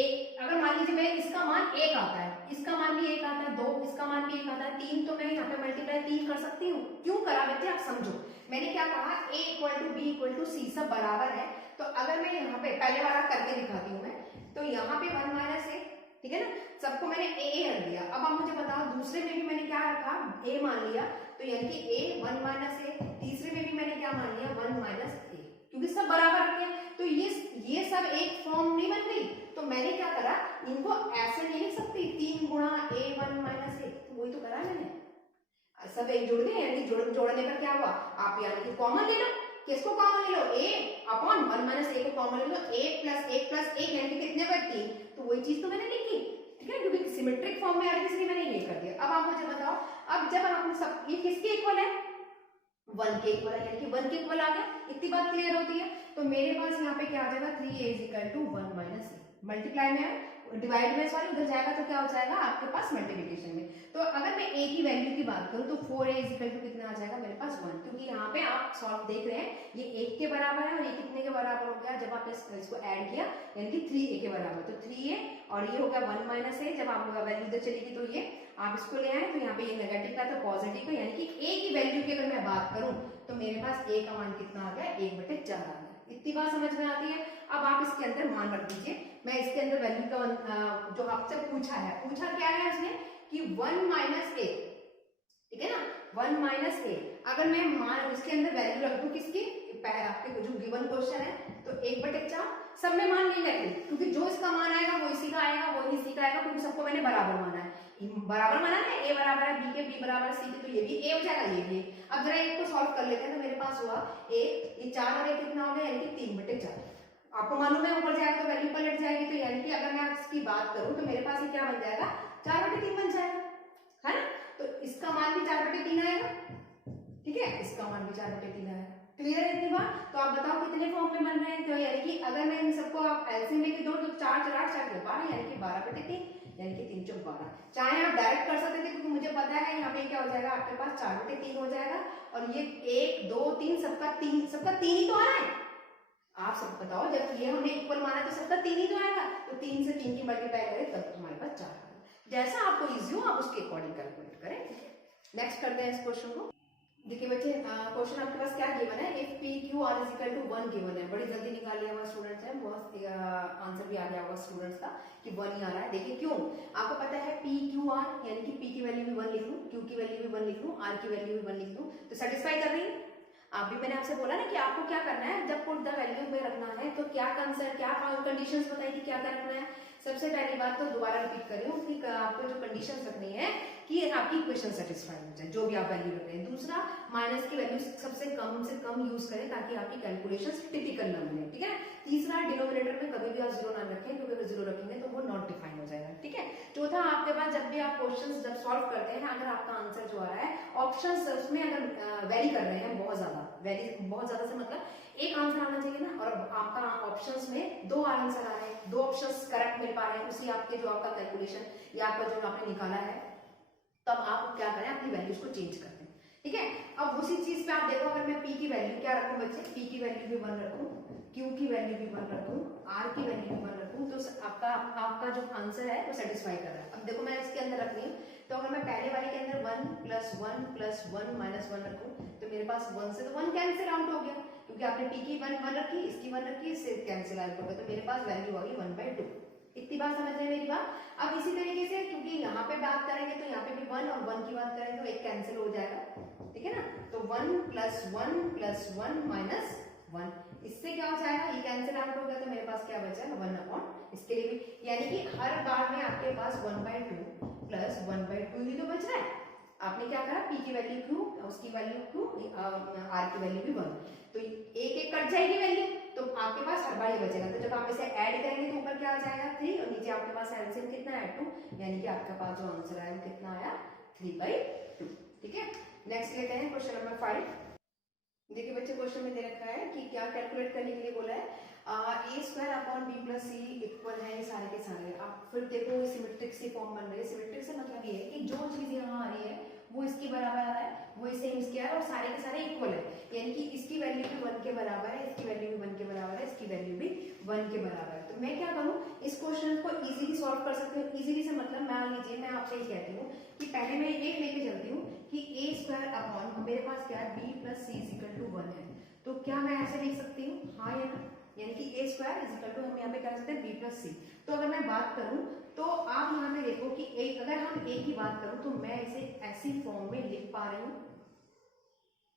एक, अगर मान लीजिए मैं इसका मान 1 आता है, इसका मान भी 1 आता है, 2 इसका मान भी 1 आता है, 3, तो मैं यहाँ पे मल्टीप्लाई 3 कर सकती हूँ। क्यों करा बच्चे, आप समझो। मैंने क्या कहा, a equal to B equal to C सब बराबर है। तो अगर मैं यहाँ पे पहले वाला करके दिखाती हूँ मैं, तो यहाँ पे 1 माइनस a, ठीक है ना, सबको मैंने a रख दिया। अब आप मुझे बताओ दूसरे में भी मैंने क्या रखा, a मान लिया, तो यानी कि a 1 माइनस a। तीसरे में भी मैंने क्या मान लिया, 1 माइनस a, क्योंकि सब बराबर रखे हैं। तो ये सब एक फॉर्म नहीं बन गई। तो मैंने क्या करा, इनको ऐसे नहीं लिख सकती 3 गुणा a 1 माइनस a, तो वही तो करा मैंने, सब एक जुड़ गए, यानी जोड़ने पर क्या हुआ, आप यानी कि कॉमन ले लो। किसको कॉमन ले लो, a अपॉन 1 माइनस a को कॉमन ले लो, a प्लस 1 यानी कि कितने पर 3, तो वही चीज तो मैंने लिखी, ठीक है, क्योंकि सिमेट्रिक फॉर्म में आ रही है इसलिए मैंने ये कर दिया। अब आप मुझे बताओ, अब जब आपने सब, ये किसके इक्वल है, 1 के इक्वल है, यानी कि 1 के इक्वल आ गया। इतनी बात क्लियर होती है। तो मेरे पास यहाँ पे क्या आ जाएगा, 3a is equal to 1 minus a, multiply में डिवाइड में, सॉरी उधर जाएगा तो क्या हो जाएगा आपके पास मल्टीप्लिकेशन में। तो अगर मैं a की वैल्यू की बात करूं तो 4a इज इक्वल टू कितना आ जाएगा मेरे पास 1, क्योंकि यहाँ पे आप सॉल्व देख रहे हैं ये 1 के बराबर है और ये कितने के बराबर हो गया, जब आप इसको ऐड किया यानी कि 3a के बराबर, तो 3a और ये हो गया 1 माइनस a। जब आप वैल्यू इधर चलेगी तो ये आप इसको ले आए, तो यहाँ पे ये नेगेटिव का तो पॉजिटिव का, यानी कि a की वैल्यू की अगर मैं बात करूं तो मेरे पास a का मान कितना आ गया, 1/4 आ गया। इतनी बात समझ में आती है। अब आप इसके अंदर मान रख दीजिए, मैं इसके अंदर वैल्यू का जो आपसे पूछा क्या है उसने कि 1 माइनस ए, ठीक है ना, 1 माइनस ए। अगर मैं मान उसके अंदर वैल्यू रख दूं किसकी, आपके जो गिवन क्वेश्चन है, तो 1/4 सब में मान नहीं रखी, क्योंकि जो इसका मान आएगा वो इसी का आएगा, वो इसी का आएगा, क्योंकि सबको मैंने बराबर माना है। बराबर माना है, ए बराबर है बी के, बी बराबर है सी के, तो ये भी ए हो जाएगा, ये भी। अब जरा एक को सॉल्व कर लेते हैं। तो मेरे पास हुआ ए, ये 4 और 1 कितना हो गया, यानी कि 3/4। आपको मालूम है ऊपर जाएगा तो वैल्यू पलट जाएगी, तो यानी कि अगर मैं इसकी बात करूं तो मेरे पास ये क्या बन जाएगा, 4/3 बन जाएगा, है ना। तो इसका मान भी 4/3 आएगा, ठीक है, इसका मान भी 4/3 आएगा। क्लियर है इतनी बात। तो आप बताओ कितने फॉर्म में बन रहे हैं। तो यानी कि अगर मैं इन सबको आप एलसीएम लेके दो तो 4 4 8 4 12, यानी कि 12/3, यानी कि 3 4 12। चाहे आप डायरेक्ट कर सकते थे, क्योंकि मुझे पता है यहाँ पे क्या हो जाएगा, आपके पास 4/3 हो जाएगा, और ये 1 2 3 सबका 3 ही तो आ रहा है। आप सब बताओ, जब ये हमने इक्वल माना तो सबका 3 ही तो आएगा, तो 3 से 3 की मल्टीप्लाई करें तब तुम्हारे पास 4 आएगा। जैसा आपको इजी हो आप उसके अकॉर्डिंग कैलकुलेट करें। नेक्स्ट करते हैं इस क्वेश्चन को। देखिए बच्चे, क्वेश्चन आपके पास क्या गिवन है, if P Q R is equal to 1 given है। बड़ी जल्दी निकाल लिया हुआ स्टूडेंट्स है, बहुत आंसर भी आ गया होगा स्टूडेंट्स का कि 1 ही आ रहा है। देखिए क्यों, आपको पता है पी क्यू आर, यानी कि पी की वैल्यू भी 1 लिख लूं, क्यू की वैल्यू भी 1 लिख लूं, आर की वैल्यू भी 1 लिख लूं, तो सेटिस्फाई कर रही है। आप भी, मैंने आपसे बोला ना कि आपको क्या करना है, जब पुट द वैल्यू में रखना है तो क्या कंसर्न, क्या कंडीशंस बताई कि क्या रखना है। सबसे पहली बात तो दोबारा रिपीट कर रही हूँ कि आपको जो कंडीशंस रखनी है कि आपकी इक्वेशन सेटिस्फाई हो जाए, जो भी आप वैल्यू रख रहे हैं। दूसरा, माइनस की वैल्यू सबसे कम यूज करें ताकि आपकी कैलकुलेशंस टिपिकल ना बने, ठीक है। तीसरा, डिनोमिनेटर में कभी भी आप 0 ना रखें, क्योंकि अगर 0 रखेंगे तो वो नॉट डिफाइन हो जाएगा, ठीक है। चौथा, आपके पास जब भी आप क्वेश्चंस जब सॉल्व करते हैं, अगर आपका आंसर जो आ रहा है ऑप्शंस उसमें अगर वेरी कर रहे हैं बहुत ज्यादा से मतलब एक आंसर आना चाहिए ना, और आपका ऑप्शंस में 2 आंसर आ रहे हैं, 2 ऑप्शंस करेक्ट मिल पा रहे हैं, उसी आपके जो आपका कैलकुलेशन या आपका जो आपने निकाला है, तब आप क्या करें, अपनी वैल्यूज को चेंज कर दें, ठीक है। अब उसी चीज पे आप देखो, अगर मैं पी की वैल्यू क्या रखूं बच्चे, पी की वैल्यू भी 1 रखूं, क्यू की वैल्यू भी 1 रखूं, आर की वैल्यू भी 1 रखूं, तो आपका जो आंसर है वो सेटिस्फाई कर रहा है। अब देखो मैं इसके अंदर रख रही हूँ, तो अगर मैं पहले वाले के अंदर 1 + 1 + 1 - 1 रखूं, तो मेरे पास 1 से तो 1 कैंसिल आउट हो गया, क्योंकि आपने पी की 1 रखी, इसकी 1 रखी, इससे कैंसिल आउट हो गया, तो मेरे पास वैल्यू आ गई 1/2। इतनी बात समझ रहे हैं मेरी बात। अब इसी तरीके से, क्योंकि यहाँ पे बात करेंगे तो यहाँ पे भी 1 और 1 की बात करेंगे तो एक कैंसिल हो जाएगा, ठीक है ना। तो 1 + 1 + 1 - 1, इससे क्या हो जाएगा, ये कैंसिल आउट हो गया, तो मेरे पास क्या बचा है 1/, इसके लिए भी, यानी कि हर बार में आपके पास 1/2 + 1/2 ही तो बच रहा है। आपने क्या करा, पी की वैल्यू क्यू, उसकी वैल्यू क्यू, आर की वैल्यू भी 1, तो एक एक कट जाएगी वैल्यू, तो आपके पास हर बार ये बचेगा। तो जब आप इसे ऐड करेंगे तो ऊपर क्या आ जाएगा 3, और नीचे आपके पास एलसीएम कितना है 2, यानी कि आपके पास जो आंसर आया वो कितना आया 3/2, ठीक है। नेक्स्ट लेते हैं क्वेश्चन नंबर 5। देखिए बच्चे, क्वेश्चन में दे रखा है कि क्या कैलकुलेट करने के लिए बोला है, a² / b + c इक्वल है ये सारे के सारे। आप फिर देखो सिमेट्रिक सी फॉर्म बन रही है। सिमेट्रिक से मतलब ये है कि जो चीज यहाँ आ रही है वो इसके बराबर आ रहा है, वो सेम इसके आ रहा है, और सारे के सारे इक्वल है, यानी कि इसकी वैल्यू भी 1 के बराबर है, इसकी वैल्यू भी 1 के बराबर है, इसकी वैल्यू भी 1 के बराबर है। तो मैं क्या करूँ, इस क्वेश्चन को इजीली सॉल्व कर सकती हूँ। इजीली से मतलब मान लीजिए मैं आपसे ये कहती हूँ कि पहले मैं एक लेके चलती हूँ कि a² मेरे पास क्या है, b + c = 1 है, तो क्या मैं ऐसे लिख सकती हूँ, हाँ या ना, यानी कि a² हम यहाँ पे क्या सकते हैं b + c। तो अगर मैं बात करूं तो आप यहाँ पे देखो कि एक, अगर हम a की बात करूं तो मैं इसे ऐसी फॉर्म में लिख पा रही हूँ,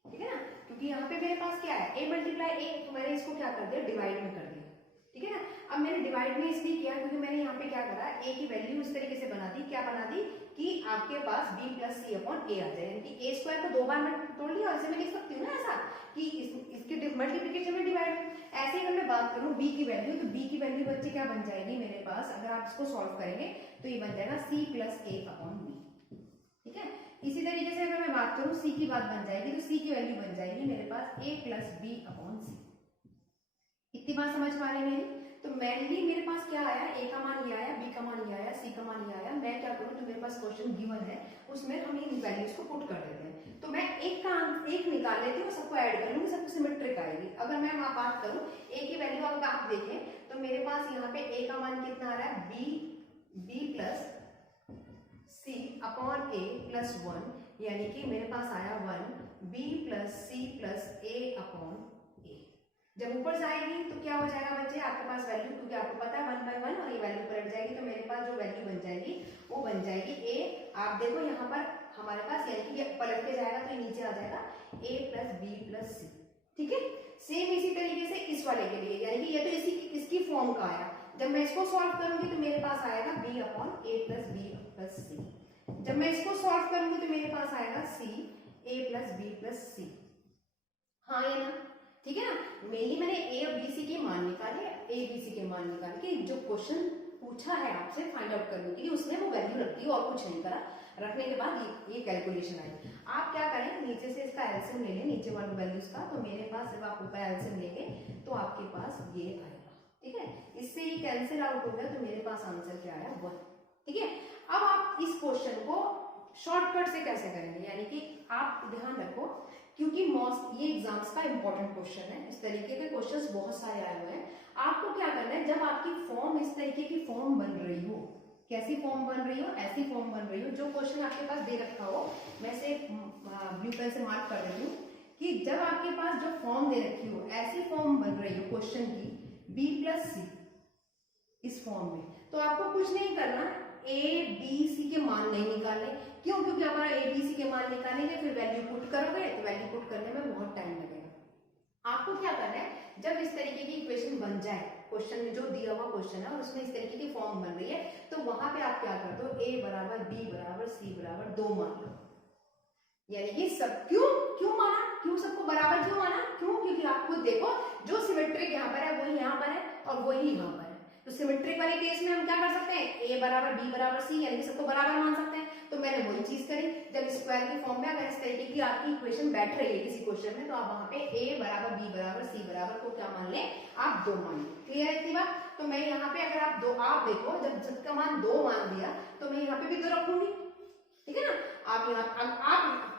ठीक है ना, क्योंकि यहाँ पे मेरे पास क्या है a × a, तो मैंने इसको क्या कर दिया, डिवाइड में कर दिया, ठीक है ना। अब मैंने डिवाइड में इसलिए किया क्योंकि मैंने यहाँ पे क्या करा, a की वैल्यू इस तरीके से बना दी, क्या बना दी कि आपके पास b + c / a आ जाए, यानी कि a² को 2 बार मैं तोड़ लिया, और इसे मैं लिख सकती हूँ ना ऐसा कि इसके मल्टीप्लिकेशन में डिवाइड में। ऐसे ही अगर मैं बात करूँ b की वैल्यू, तो b की वैल्यू बच्चे क्या बन जाएगी मेरे पास, अगर आप इसको सॉल्व करेंगे तो ये बन जाएगा c + a / b, ठीक है। इसी तरीके से अगर मैं बात करूँ c की बात बन जाएगी, तो c की वैल्यू बन जाएगी मेरे पास a + b / c। इतनी बात समझ पा रहे हैं मेरी। तो मेनली मेरे पास क्या आया, a का मान ये आया, b का मान ये आया, c का मान ये आया। मैं क्या करूँ, जो मेरे पास क्वेश्चन गिवन है उसमें हम इन वैल्यूज को पुट कर देते हैं। तो मैं एक निकाल लेती हूँ, सबको ऐड कर लूंगी, सबको सिमेट्रिक आएगी। अगर मैं बात करूँ a की वैल्यू, अगर आप देखें तो मेरे पास यहाँ पे a का मान कितना आ रहा है, b + c / a + 1, यानी कि मेरे पास आया 1 b + c + a / a। जब ऊपर जाएगी तो क्या हो जाएगा बच्चे, आपके पास वैल्यू, क्योंकि आपको पता है 1 by 1 और ये वैल्यू पलट जाएगी, तो मेरे पास जो वैल्यू बन जाएगी वो बन जाएगी ए। आप देखो यहाँ पर हमारे पास यानी कि ये पलट के जाएगा तो ये नीचे आ जाएगा a प्लस बी प्लस सी। ठीक है, सेम इसी तरीके से इस वाले के लिए, यानी कि ये तो इसकी फॉर्म का आया। जब मैं इसको सॉल्व करूंगी तो मेरे पास आएगा b upon a plus B plus C. जब मैं इसको सॉल्व करूंगी तो मेरे पास आएगा c a plus B plus C. हाँ ये ना, ठीक है ना। मेनली मैंने a और b c के मान निकाले, a b c के मान निकाले कि जो क्वेश्चन पूछा है आपसे फाइंड आउट करने के लिए, उसने वो वैल्यू रख दी और कुछ नहीं करा। रखने के बाद ये कैलकुलेशन आई। आप क्या करें, नीचे से इसका एलसीएम ले लें, नीचे वाली वैल्यूज का। तो मेरे पास जब आप ऊपर एलसीएम लेंगे तो आपके पास ये आएगा। ठीक है, इससे ये कैंसिल आउट हो गया तो मेरे पास आंसर क्या आया 1। ठीक है, अब आप इस क्वेश्चन को शॉर्टकट से कैसे करेंगे, यानी कि आप ध्यान रखो, क्योंकि ये एग्जाम्स का इंपॉर्टेंट क्वेश्चन है। इस तरीके के क्वेश्चंस बहुत सारे आए हुए हैं। आपको क्या करना है, जब आपकी फॉर्म इस तरीके की फॉर्म बन रही हो, कैसी फॉर्म बन रही हो, ऐसी फॉर्म बन रही हो, जो क्वेश्चन आपके पास दे रखा हो, मैं से ब्लू पेन से मार्क कर रही हूँ कि जब आपके पास जो फॉर्म दे रखी हो, ऐसी फॉर्म बन रही हो क्वेश्चन की b प्लस सी इस फॉर्म में, तो आपको कुछ नहीं करना, a b c के मान नहीं निकालने। क्यों? क्योंकि हमारा a b c के मान निकालेंगे फिर वैल्यू पुट करोगे तो वैल्यू पुट करने में बहुत टाइम लगेगा। आपको क्या करना है, जब इस तरीके की इक्वेशन बन जाए, क्वेश्चन में जो दिया हुआ क्वेश्चन है और उसमें इस तरीके की फॉर्म बन रही है, तो वहां पे आप क्या कर दो, a बराबर b बराबर c बराबर 2 मान लो। यानी कि सब क्यों माना, क्यों सबको बराबर क्यों माना, क्यों? क्योंकि आप खुद देखो, जो सिमेट्रिक यहाँ पर है वही यहाँ पर है और वही यहाँ पर है। तो सिमेट्रिक वाले केस में हम क्या कर सकते हैं, a बराबर b बराबर c, यानी कि सबको बराबर मान सकते हैं। तो मैंने वही चीज करी। जब स्क्वायर की फॉर्म में अगर इस तरीके की आपकी इक्वेशन बैठ रही है किसी क्वेश्चन में, तो आप वहां पे a बराबर b बराबर c बराबर को क्या मान लें, आप 2 मान लें। क्लियर है इतनी बात? तो मैं यहाँ पे अगर आप देखो, जब सबका मान 2 मान दिया तो मैं यहाँ पे भी 2 रखूंगी। ठीक है ना, आप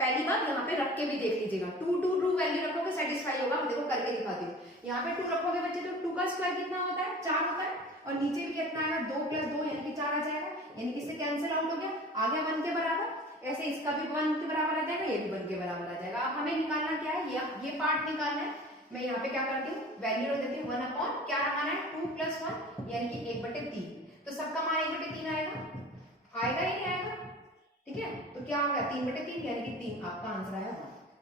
पहली बार यहाँ पे रख के भी देख लीजिएगा, 2 वैल्यू रखोगे सेटिस्फाई होगा। देखो करके दिखाती हूँ। यहाँ पे 2 रखोगे बच्चे तो 2 का स्क्वायर कितना होता है, 4 होता है, और नीचे भी कितना आएगा, 2 प्लस 2 यानी कि 4 आ जाएगा। यानी कि इससे कैंसिल आउट हो गया, आ गया 1 के बराबर। ऐसे इसका भी 1 के बराबर आ जाएगा, ये भी 1 के बराबर आ जाएगा। अब हमें निकालना क्या है, ये पार्ट निकालना है। मैं यहाँ पे क्या करती हूँ, वैल्यू देती हूँ 1 अपॉन क्या रखना है, 2 प्लस 1 यानी कि 1/3। तो सबका मान 1/3 आएगा, आएगा ही नहीं आएगा? ठीक है, तो क्या हो गया, 3/3 यानी कि 3 आपका आंसर आया।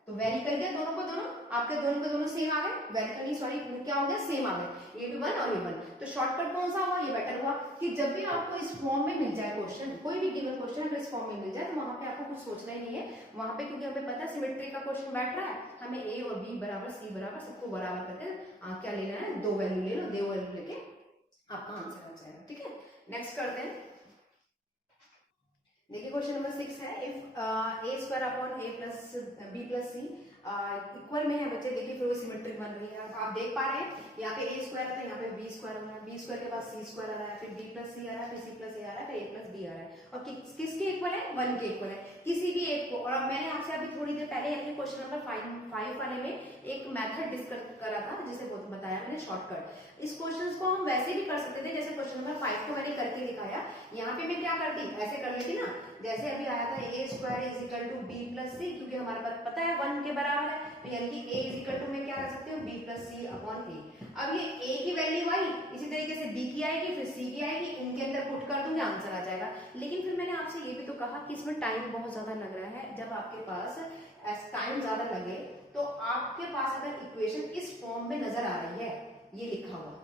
तो वेरी कर दिया दोनों को दोनों, आपके दोनों के दोनों सेम आ गए। वेरी कर, सॉरी क्या हो गया, सेम आ गए, ये भी 1 और ये 1। तो शॉर्टकट कौन सा हुआ, ये बेटर हुआ कि जब भी आपको इस फॉर्म में मिल जाए क्वेश्चन, कोई भी गिवन क्वेश्चन अगर इस फॉर्म में मिल जाए, तो वहां पे आपको कुछ सोचना ही नहीं है। वहां पे क्योंकि हमें पता है सिमेट्री का क्वेश्चन बैठ रहा है, हमें a और b बराबर c बराबर सबको बराबर करके क्या लेना है, 2 वैल्यू ले लो, 2 वैल्यू लेके आपका आंसर आ जाएगा। ठीक है, नेक्स्ट करते हैं। देखिए क्वेश्चन नंबर 6 है, if a square upon a plus b plus c equal में है बच्चे। देखिए फिर वो सिमेट्रिक बन रही है। आप देख पा रहे हैं, यहाँ पे a स्क्वायर है, यहाँ पे b स्क्वायर हो रहा है, b स्क्वायर के बाद c स्क्वायर आ रहा है, फिर b प्लस c आ रहा है, फिर c प्लस a आ रहा है, फिर a प्लस b आ रहा है। और किसके इक्वल है, 1 के इक्वल है, किसी भी एक को। और अब मैंने आपसे अभी थोड़ी देर पहले यानी क्वेश्चन नंबर 5 वाले में एक मेथड डिस्कस करा था, जिसे बताया मैंने शॉर्टकट। इस क्वेश्चन को हम वैसे भी कर सकते थे, जैसे क्वेश्चन नंबर 5 को मैंने करके दिखाया। यहाँ पे मैं क्या करती, ऐसे कर लेती ना, जैसे अभी आया था a square is equal to b plus c, क्योंकि हमारे पास पता है 1 के बराबर है, तो यानी कि a इज इक्वल टू मैं क्या कर सकती हूँ, b plus c upon a। अब ये a की वैल्यू आई, इसी तरीके से b की आएगी, फिर c की आएगी, इनके अंदर पुट कर दूंगी, आंसर आ जाएगा। लेकिन फिर मैंने आपसे ये भी तो कहा कि इसमें टाइम बहुत ज्यादा लग रहा है। जब आपके पास टाइम ज्यादा लगे, तो आपके पास अगर इक्वेशन इस फॉर्म में नजर आ रही है, ये लिखा हुआ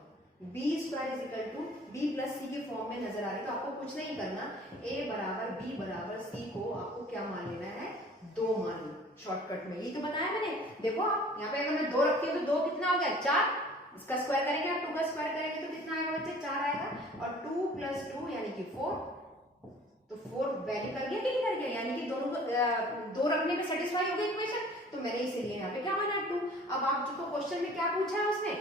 b square is equal to b plus C के फॉर्म में नजर आ रही है, तो आपको कुछ नहीं करना, a बराबर b बराबर c को आपको क्या मान लेना है, 2 मान लो। शॉर्टकट में ये तो बताया मैंने। देखो आप यहाँ पे अगर मैं 2 रखती हूँ तो 2 कितना हो गया, 4। इसका स्क्वायर करेंगे आप, 2 का स्क्वायर करेंगे तो कितना आएगा बच्चे, 4 आएगा। और 2 प्लस 2 यानी कि 4, तो 4 वैल्यू कर गया कि नहीं कर गया, यानी कि दोनों को 2 रखने में सेटिस्फाई हो गई इक्वेशन। तो मैंने इसीलिए यहाँ पे क्या माना 2। अब आप जो क्वेश्चन में क्या पूछा है उसने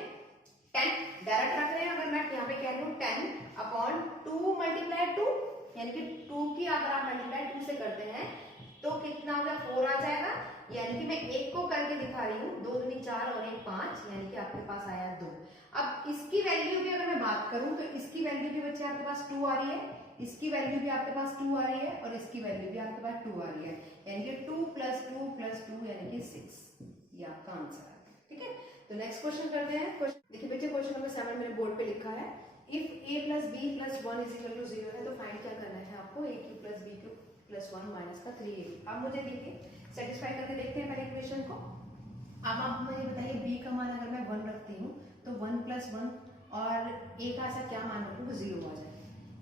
10 डायरेक्ट रख रहे हैं। अगर मैं यहाँ पे कह रही हूँ 10 अपॉन 2 मल्टीप्लाई 2, यानी कि 2 की अगर आप मल्टीप्लाई 2 से करते हैं तो कितना होगा, 4 आ जाएगा। यानी कि मैं एक को करके दिखा रही हूँ, 2 दूनी 4 और 1 5, यानी कि आपके पास आया 2। अब इसकी वैल्यू भी अगर मैं बात करूं तो इसकी वैल्यू भी बच्चे आपके पास 2 आ रही है, इसकी वैल्यू भी आपके पास 2 आ रही है, और इसकी वैल्यू भी आपके पास 2 आ रही है, यानी कि 2 प्लस 2 प्लस 2 यानी कि 6, ये आपका आंसर है। ठीक है, तो नेक्स्ट क्वेश्चन करते हैं। देखिए बच्चे क्वेश्चन नंबर 7 मैंने बोर्ड पे लिखा है, if a plus B plus 1 is equal to 0 है तो फाइंड क्या करना है आपको, a cube plus B cube plus 1 minus का 3ab। अब मुझे देखिए सेटिस्फाई करके देखते हैं पहले इक्वेशन को। अब आप मुझे बताइए b का मान अगर मैं 1 रखती हूँ तो 1 प्लस 1 और a का ऐसा क्या मान रखूँ तो 0 आ जाए।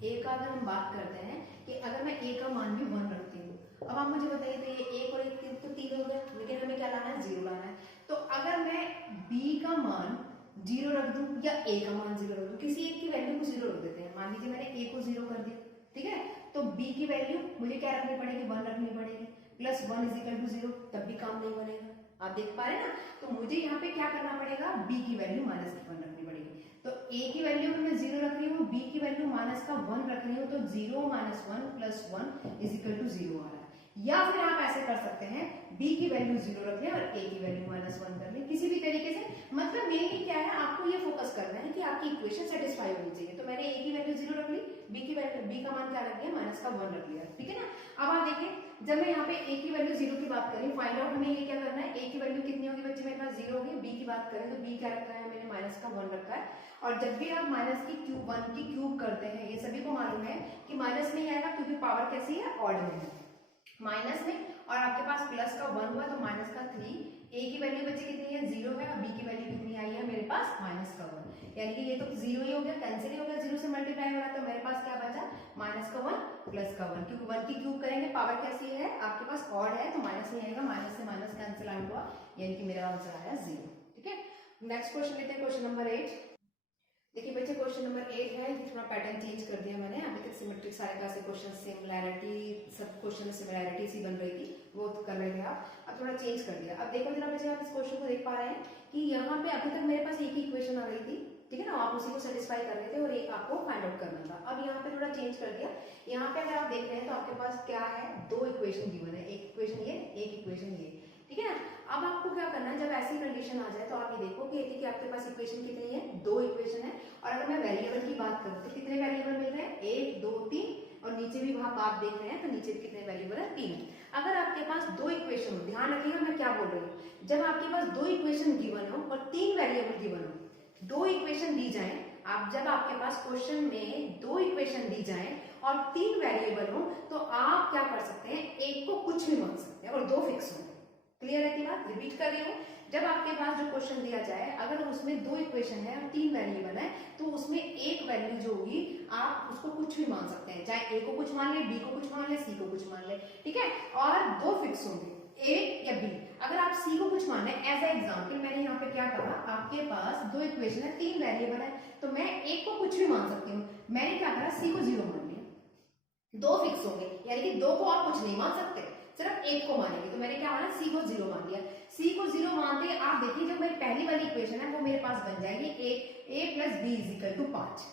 a का अगर हम बात करते हैं कि अगर मैं a का मान भी 1 रखती हूँ, अब आप मुझे बताइए तो ये 1 और 1 तो 3 हो गया, लेकिन हमें क्या लाना है, 0 लाना है। तो अगर मैं b का मान 0 रख दूं या a का मान 0 रख दूं, किसी एक की वैल्यू को 0 रख देते हैं। मान लीजिए मैंने a को 0 कर दिया, ठीक है, तो b की वैल्यू मुझे क्या रखनी पड़ेगी, 1 रखनी पड़ेगी, प्लस 1 इज इक्वल टू 0, तब भी काम नहीं बनेगा। आप देख पा रहे हैं ना, तो मुझे यहाँ पे क्या करना पड़ेगा, b की वैल्यू माइनस 1 रखनी पड़ेगी। तो a की वैल्यू में मैं 0 रख रही हूँ, b की वैल्यू माइनस का 1 रख रही हूँ, तो 0 minus 1 plus 1 is equal to 0 आ रहा है। या फिर आप ऐसे कर सकते हैं, b की वैल्यू 0 रख लें और a की वैल्यू माइनस 1 कर लें, किसी भी तरीके से। मतलब मेनली क्या है, आपको ये फोकस करना है कि आपकी इक्वेशन सेटिस्फाई होनी चाहिए। तो मैंने a की वैल्यू 0 रख ली, b का मान क्या रख दिया, माइनस का 1 रख लिया, ठीक है ना। अब आप देखिए, जब मैं यहाँ पे a की वैल्यू 0 की बात करें, फाइंड आउट हमें ये क्या करना है, a की वैल्यू कितनी होगी बच्चे, मेरे पास 0 होगी। b की बात करें तो b क्या रखा है मैंने, माइनस का 1 रखा है। और जब भी आप माइनस की क्यूब 1 की क्यूब करते हैं, ये सभी को मालूम है कि माइनस में ही आएगा, क्योंकि पावर कैसी है, ऑड में है, माइनस में। और आपके पास प्लस का 1 हुआ तो माइनस का 3, a की वैल्यू बच्चे कितनी है, 0 है, और b की वैल्यू कितनी आई है मेरे पास, माइनस का 1, यानी कि ये तो 0 ही हो गया, कैंसिल ही हो गया, 0 से मल्टीप्लाई हो रहा है, तो मेरे पास क्या बचा, माइनस का 1 प्लस का 1, क्योंकि 1 की क्यूब करेंगे, पावर कैसी है आपके पास, ऑड है, तो माइनस में आएगा, माइनस से माइनस कैंसिल आउट हुआ, यानी कि मेरा आंसर आया 0, ठीक है। नेक्स्ट क्वेश्चन लेते हैं, क्वेश्चन नंबर 8। देखिए बच्चे क्वेश्चन नंबर 8 है, ये थोड़ा पैटर्न चेंज कर दिया मैंने। अभी तक सिमेट्रिक सारे क्लास के क्वेश्चन सिमिलैरिटी, सब क्वेश्चन में सिमिलैरिटी सी बन रही थी, वो कर रहे थे आप, अब थोड़ा चेंज कर दिया। अब देखो जरा बच्चे, आप इस क्वेश्चन को देख पा रहे हैं कि यहाँ पे अभी तक मेरे पास एक ही इक्वेशन आ रही थी, ठीक है ना, आप उसी को सेटिस्फाई कर रहे थे और एक आपको फाइंड आउट करना था। अब यहाँ पे थोड़ा चेंज कर दिया। यहाँ पे अगर आप देख रहे हैं तो आपके पास क्या है, 2 इक्वेशन गिवन है, एक इक्वेशन ये, एक इक्वेशन ये, ठीक है ना। अब आपको क्या करना है, जब ऐसी कंडीशन आ जाए तो आप ये देखो कि आपके पास इक्वेशन कितनी है, 2 इक्वेशन है। और अगर मैं वेरिएबल की बात करूं तो कितने वेरिएबल मिल रहे हैं, 1 2 3, और नीचे भी वहां आप देख रहे हैं तो नीचे भी कितने वेरिएबल है, 3। अगर आपके पास 2 इक्वेशन हो, ध्यान रखिएगा मैं क्या बोल रही हूँ, जब आपके पास 2 इक्वेशन गिवन हो और 3 वेरिएबल गिवन हो, 2 इक्वेशन दी जाए, आप जब आपके पास क्वेश्चन में 2 इक्वेशन दी जाए और 3 वेरिएबल हो, तो आप क्या कर सकते हैं, एक को कुछ भी मान सकते हैं और 2 फिक्स होंगे। क्लियर है कि बात, रिपीट कर रही हूँ, जब आपके पास जो क्वेश्चन दिया जाए, अगर उसमें 2 इक्वेशन है और 3 वेरिएबल है, तो उसमें एक वैल्यू जो होगी आप उसको कुछ भी मान सकते हैं, चाहे a को कुछ मान ले, b को कुछ मान ले, c को कुछ मान ले, ठीक है, और 2 फिक्स होंगे, a या b। अगर आप c को कुछ मान ले, एज ए एग्जाम्पल मैंने यहाँ पे क्या कहा, आपके पास 2 इक्वेशन है, 3 वेरिएबल है, तो मैं एक को कुछ भी मान सकती हूँ। मैंने क्या करा, c को 0 मान लिया, 2 फिक्स होंगे, यानी कि 2 को आप कुछ नहीं मान सकते, सिर्फ एक को मानेंगे, तो मैंने क्या माना, c को 0 मान लिया। c को 0 मानते आप देखिए, जो मेरी पहली वाली इक्वेशन है वो मेरे पास बन जाएगी a plus B is equal to 5,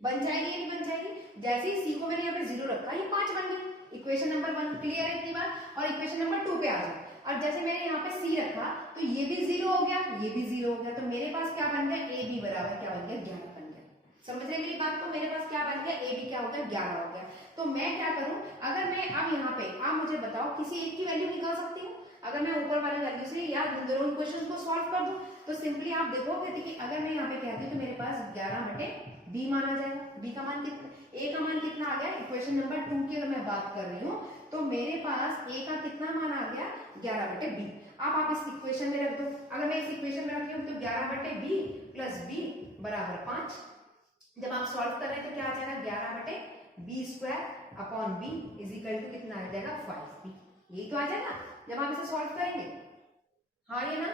बन जाएगी या नहीं बन जाएगी। जैसे ही c को मैंने यहाँ पे 0 रखा, ये 5 बन गई, इक्वेशन नंबर 1 क्लियर है इतनी बात। और इक्वेशन नंबर 2 पे आ जाए, और जैसे मैंने यहाँ पे c रखा तो ये भी 0 हो गया, ये भी 0 हो गया, तो मेरे पास क्या बन गया, a b बराबर क्या बन गया, 11 बन गया। समझ रहे मेरी बात को, मेरे पास क्या बन गया, a b क्या हो गया, 11 हो गया। तो मैं क्या करूं, अगर मैं अब यहाँ पे, आप मुझे बताओ किसी एक की वैल्यू निकाल सकती हूँ, अगर मैं ऊपर वाले वैल्यू से या दोनों इक्वेशन को सॉल्व कर दूं, तो सिंपली आप देखोगे कि अगर मैं यहाँ पे कहती हूँ तो मेरे पास 11 बटे b माना जाएगा। b का मान कितना, a का मान कितना आ गया, इक्वेशन नंबर 2 की अगर मैं बात कर रही हूँ तो मेरे पास a का कितना मान आ गया, 11 बटे b। अब आप इस इक्वेशन में रख दो, अगर मैं इस इक्वेशन में रखी हूँ तो 11 बटे b प्लस b बराबर 5। जब आप सॉल्व कर रहे हैं तो क्या आ जाएगा, 11 बटे B square upon B is equal to कितना आ जाएगा, 5b। यही तो आ जाएगा जब आप इसे सॉल्व करेंगे, हाँ ये ना,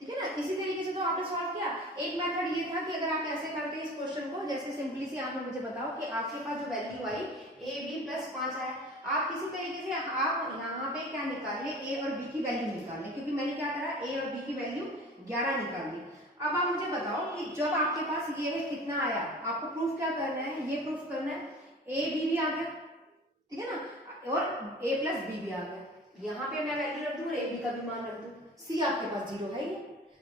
ठीक है ना। इसी तरीके से तो आपने सॉल्व किया। एक मेथड ये था कि अगर आप ऐसे करते हैं इस क्वेश्चन को, जैसे सिंपली से आपने मुझे बताओ कि आपके पास जो value I a b plus 5 आया, आप किसी तरीके से आप यहाँ पे क्या निकालिए, a और b की वैल्यू निकालिए, क्योंकि मैंने क्या करा, a और b की वैल्यू 11 निकाल ली। अब आप मुझे बताओ कि जब आपके पास ये है कितना आया, आपको प्रूफ क्या करना है, ये प्रूफ करना है, a b भी आ गया, ठीक है ना, और a प्लस b भी आ गया। यहाँ पे मैं वैल्यू रख दूं और a b का भी मान रख दूं, c आपके पास 0 है, ये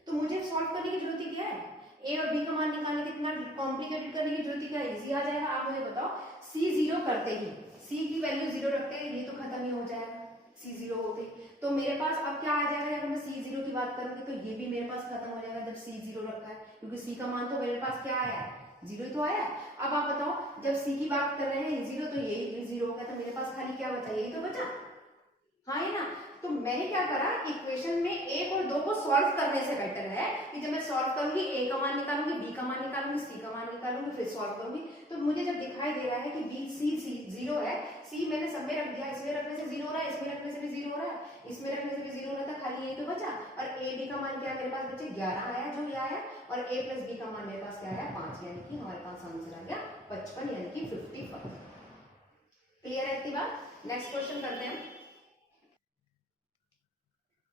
तो मुझे सॉल्व करने की जरूरत ही क्या है, a और b का मान निकालने कितना कॉम्प्लिकेटेड करने की जरूरत क्या है, इजी आ जाएगा। आप मुझे बताओ c 0 करते ही, c की वैल्यू 0 रखते ही ये तो खत्म ही हो जाएगा, सी जीरो होते ही। तो मेरे पास अब क्या आ जाएगा, अगर मैं सी जीरो की बात करूंगी तो ये भी मेरे पास खत्म हो जाएगा जब सी जीरो रखा है, क्योंकि सी का मान तो मेरे पास क्या आया है, जीरो तो आया है। अब आप बताओ जब सी की बात कर रहे हैं जीरो, तो यही जीरो होगा, तो मेरे पास खाली क्या बचा, यही तो बचा, हाँ है ना। तो मैंने क्या करा, इक्वेशन में एक और दो को सॉल्व करने से बेटर है कि जब मैं सॉल्व करूंगी ए का मान निकालूंगी, बी का मान निकालूंगी, सी का मान निकालूंगी, फिर सॉल्व करूंगी। तो मुझे जब दिखाई दे रहा है कि बी सी जीरो है, सी मैंने सब में रख दिया, इसमें रखने से जीरो हो रहा है, इसमें रखने से भी जीरो हो रहा है, इसमें रखने से भी जीरो हो रहा था, खाली यही तो बचा। और ए बी का मान क्या मेरे पास बचे, 11 आया जो ये आया, और ए प्लस बी का मान मेरे पास क्या आया, 5, यानी कि हमारे पास आंसर आ गया 55, यानी कि 55। क्लियर है इतनी बात। नेक्स्ट क्वेश्चन करते हैं।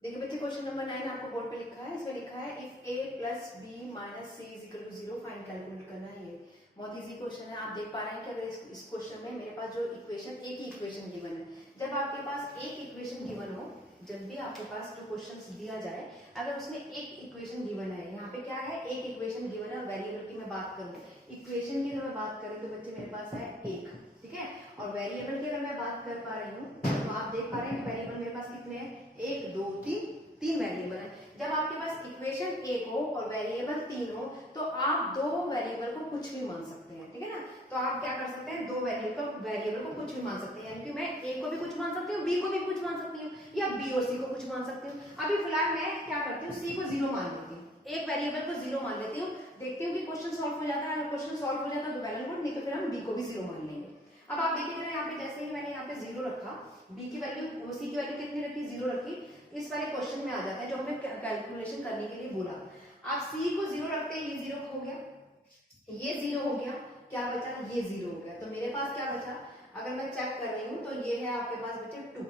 देखिए बच्चे क्वेश्चन नंबर 9 आपको बोर्ड पे लिखा है, इसमें लिखा है if a plus B minus C is equal to 0 find calculate करना है। ये बहुत इजी क्वेश्चन है। आप देख पा रहे हैं कि अगर इस क्वेश्चन में मेरे पास जो इक्वेशन, एक ही इक्वेशन गिवन है, जब आपके पास एक इक्वेशन गिवन हो, जब भी आपके पास जो क्वेश्चन दिया जाए, अगर उसमें एक इक्वेशन गिवन है, यहाँ पे क्या है, एक इक्वेशन गिवन है, वेरिएबल की मैं बात करूँ, इक्वेशन की अगर मैं बात करूँ तो बच्चे मेरे पास है एक, ठीक है, और वेरिएबल की अगर मैं बात कर पा रही हूँ तो आप देख पा रहे हैं कि वेरिएबल मेरे पास कितने हैं, 1 2 3, 3 वेरिएबल है। जब आपके पास इक्वेशन एक हो और वेरिएबल 3 हो, तो आप दो वेरिएबल को कुछ भी मान सकते हैं, ठीक है ना। तो आप क्या कर सकते हैं, दो वेरिएबल को कुछ भी मान सकते हैं, यानी कि मैं ए को भी कुछ मान सकती हूँ, बी को भी कुछ मान सकती हूँ, या बी और सी को कुछ मान सकती हूँ। अभी फिलहाल मैं क्या करती हूँ, सी को 0 मान लेती हूँ, एक वेरिएबल को 0 मान लेती हूँ, देखती हूँ कि क्वेश्चन सॉल्व हो जाता है। अगर क्वेश्चन सॉल्व हो जाता है तो वेल गुड, नहीं तो फिर हम बी को भी 0 मान लेंगे। अब आप देखिए जरा यहाँ पे, जैसे ही मैंने यहाँ पे 0 रखा, बी की वैल्यू, सी की वैल्यू कितनी रखी, 0 रखी, इस वाले क्वेश्चन में आ जाता है जो हमें कैलकुलेशन करने के लिए बोला। आप सी को 0 रखते हैं, ये 0 हो गया, ये 0 हो गया, क्या बचा, ये 0 हो गया। तो मेरे पास क्या बचा, अगर मैं चेक कर रही हूँ तो ये है आपके पास बचे 2,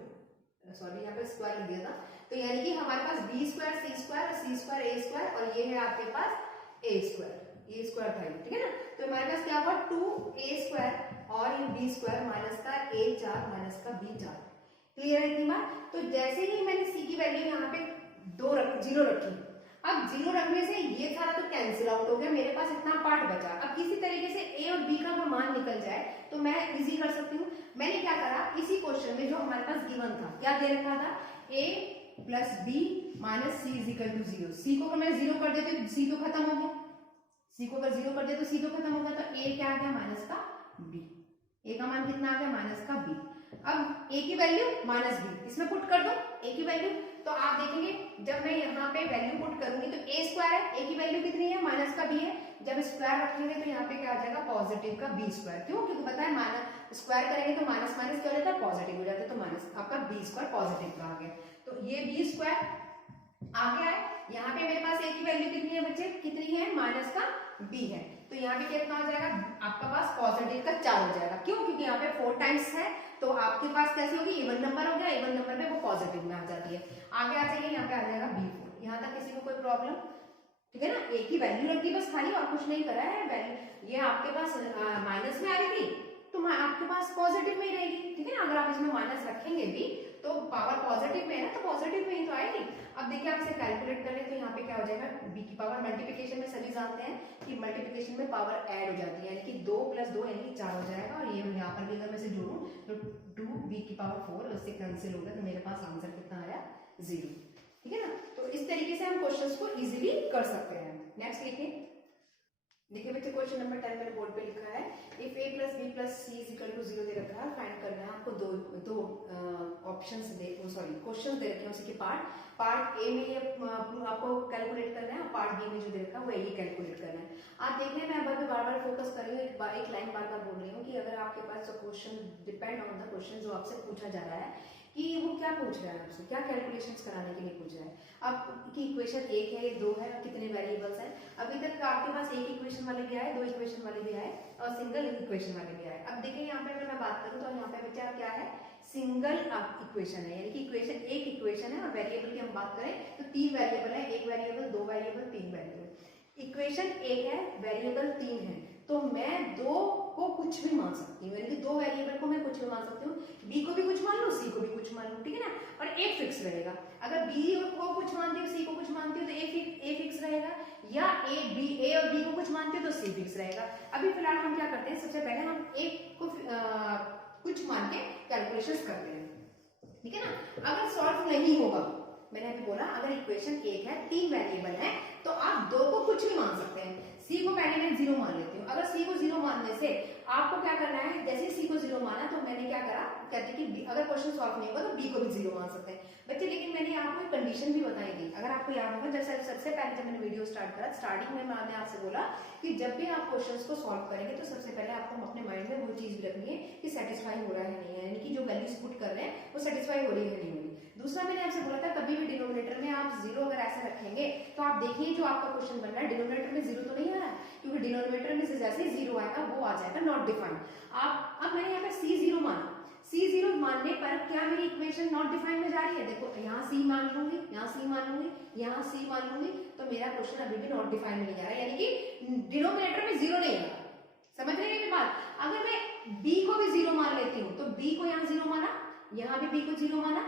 सॉरी यहाँ पे स्क्वायर लिख दिया था, तो यानी कि हमारे पास बी स्क्वायर सी स्क्वायर और सी स्क्वायर ए स्क्वायर, और ये है आपके पास ए स्क्वायर, ये स्क्वायर था, ठीक है ना। तो हमारे पास क्या हुआ, 2a स्क्वायर और ये b स्क्वायर माइनस का a 4 माइनस का b 4। क्लियर है इतनी बात। तो जैसे ही मैंने c की वैल्यू यहाँ पे 0 रखी, अब 0 रखने से ये सारा तो कैंसिल आउट हो गया, मेरे पास इतना पार्ट बचा। अब किसी तरीके से a और b का अगर मान निकल जाए तो मैं इजी कर सकती हूँ। मैंने क्या करा, इसी क्वेश्चन में जो हमारे पास गिवन था, क्या दे रखा था, a plus B minus C is equal to 0। C को अगर मैं 0 कर देती हूँ, सी तो खत्म हो गया, सी को अगर 0 कर दे तो सी तो खत्म होगा, तो ए क्या आ गया, माइनस का बी, ए का मान कितना आ गया, माइनस का बी। अब ए की वैल्यू माइनस बी, इसमें पुट कर दो ए की वैल्यू, तो आप देखेंगे जब मैं यहाँ पे वैल्यू पुट करूंगी तो ए स्क्वायर है, ए की वैल्यू कितनी है, माइनस का बी है, जब स्क्वायर रखेंगे तो यहाँ पे क्या आ जाएगा, पॉजिटिव का बी स्क्वायर। क्यों, क्योंकि पता है माइनस स्क्वायर करेंगे तो माइनस माइनस क्या हो जाता है, पॉजिटिव हो जाता है, तो माइनस आपका बी स्क्वायर पॉजिटिव का आ गया। तो ये बी स्क्वायर आ गया है। यहाँ पे मेरे पास ए की वैल्यू कितनी है बच्चे, कितनी है, माइनस का बी है, तो यहाँ पे कितना हो जाएगा, आपका पास पॉजिटिव का 4 हो जाएगा। क्यों, क्योंकि यहाँ पे 4 टाइम्स है, तो आपके पास कैसी होगी, इवन नंबर हो गया, इवन नंबर में वो पॉजिटिव में आ जाती है। आगे आ जाइए, यहाँ पे आ जाएगा b4। यहाँ तक किसी को कोई प्रॉब्लम, ठीक है ना। ए की वैल्यू रखी बस खाली, और कुछ नहीं करा है। वैल्यू ये आपके पास माइनस में आ रही थी, तो आपके पास पॉजिटिव में ही रहेगी, ठीक है ना। अगर आप इसमें माइनस रखेंगे भी तो पावर पॉजिटिव में है ना, तो पॉजिटिव में ही तो आएगी। अब देखिए आप इसे कैलकुलेट करें तो यहाँ पे क्या हो जाएगा, b की पावर, मल्टीप्लिकेशन में सभी जानते हैं कि मल्टीप्लिकेशन में पावर ऐड हो जाती है, यानी कि 2 + 2 यानी कि 4 हो जाएगा। और ये यहाँ पर भी अगर मैं इसे जोड़ूं तो 2b की पावर 4 उससे कैंसिल हो गया, तो मेरे पास आंसर कितना आया, 0, ठीक है ना। तो इस तरीके से हम क्वेश्चंस को इजीली कर सकते हैं। नेक्स्ट लिखिए। देखिए बच्चे क्वेश्चन नंबर 10 मेरे बोर्ड पे लिखा है, if a plus B plus C is equal to 0 दे रखा है, फाइंड करना है आपको। दो ऑप्शंस क्वेश्चंस दे रखे हैं, उसी के पार्ट ए में ये आपको कैलकुलेट करना है, और पार्ट बी में जो दे रखा है वो ये कैलकुलेट करना है। आप देख रहे हैं मैं बार बार फोकस कर रही हूँ, एक लाइन बार बार बोल रही हूँ कि अगर आपके पास जो question, depend on the question जो आपसे पूछा जा रहा है कि वो क्या पूछ रहा है, आपसे क्या कैलकुलेशंस कराने के लिए पूछ रहा है। अब की इक्वेशन 1 है, 2 है, कितने वेरिएबल्स हैं। अभी तक आपके पास एक इक्वेशन वाले भी आए, 2 इक्वेशन वाले भी आए, और सिंगल इक्वेशन वाले भी आए। अब देखिए यहाँ पे अगर मैं बात करूँ तो यहाँ पे बच्चा क्या है, सिंगल इक्वेशन है, यानी कि इक्वेशन एक इक्वेशन है, और वेरिएबल की हम बात करें तो 3 वेरिएबल है, 1 वेरिएबल, 2 वेरिएबल, 3 वेरिएबल। इक्वेशन 1 है, वेरिएबल 3 है, तो मैं 2 को कुछ भी मान सकती हूँ, यानी कि 2 वेरिएबल को मैं कुछ भी मान सकती हूँ, बी को भी कुछ मान लो, सी को भी कुछ मान लो, ठीक है ना। और एक फिक्स रहेगा, अगर बी को कुछ मानती हूँ, सी को कुछ मानती हूँ तो ए फिक्स रहेगा, या ए और बी को कुछ मानती हूँ तो सी फिक्स रहेगा। अभी फिलहाल हम क्या करते हैं, सबसे पहले हम एक को कुछ मान के कैलकुलेशंस करते हैं। ठीक है ना। अगर सॉल्व नहीं होगा, मैंने अभी बोला अगर इक्वेशन एक है, 3 वेरिएबल है, तो आप 2 को कुछ भी मान सकते हैं। सी को पहले मैं 0 मान लेती हूँ। अगर सी को 0 मानने से आपको क्या करना है, जैसे सी को 0 माना तो मैंने क्या करा, कहते हैं कि अगर क्वेश्चन सॉल्व नहीं होगा तो बी को भी 0 मान सकते हैं बच्चे। लेकिन मैंने आपको एक कंडीशन भी बताई थी, अगर आपको याद होगा, जैसे सबसे पहले जब मैंने वीडियो स्टार्ट करा, स्टार्टिंग में मैंने आपसे बोला कि जब भी आप क्वेश्चंस को सॉल्व करेंगे तो सबसे पहले आपको अपने माइंड में वो चीज भी रखनी है कि सेटिस्फाई हो रहा है नहीं है, यानी कि जो वैल्यूज पुट कर रहे हैं वो सेटिस्फाई हो रही है नहीं हो रही। दूसरा मैंने आपसे बोला था कभी भी डिनोमिनेटर में आप 0 अगर ऐसे रखेंगे तो आप देखिए जो आपका क्वेश्चन बन रहा है डिनोमिनेटर में 0 तो नहीं आ रहा है, क्योंकि डिनोमिनेटर में से जैसे 0 आएगा वो आ जाएगा नॉट डिफाइंड। आप अब मैंने यहाँ पे C0 माना, C0 मानने पर क्या मेरी इक्वेशन नॉट डिफाइंड में जा रही है, देखो यहाँ C मान लूंगी, यहाँ C मान लूंगी, यहाँ C मान लूंगी, तो मेरा क्वेश्चन अभी भी नॉट डिफाइंड में नहीं जा रहा है, यानी कि डिनोमिनेटर में 0 नहीं आ रहा। समझ रहे हैं मेरी बात। अगर मैं B को भी 0 मान लेती हूँ तो B को यहाँ 0 माना, यहाँ भी B को 0 माना,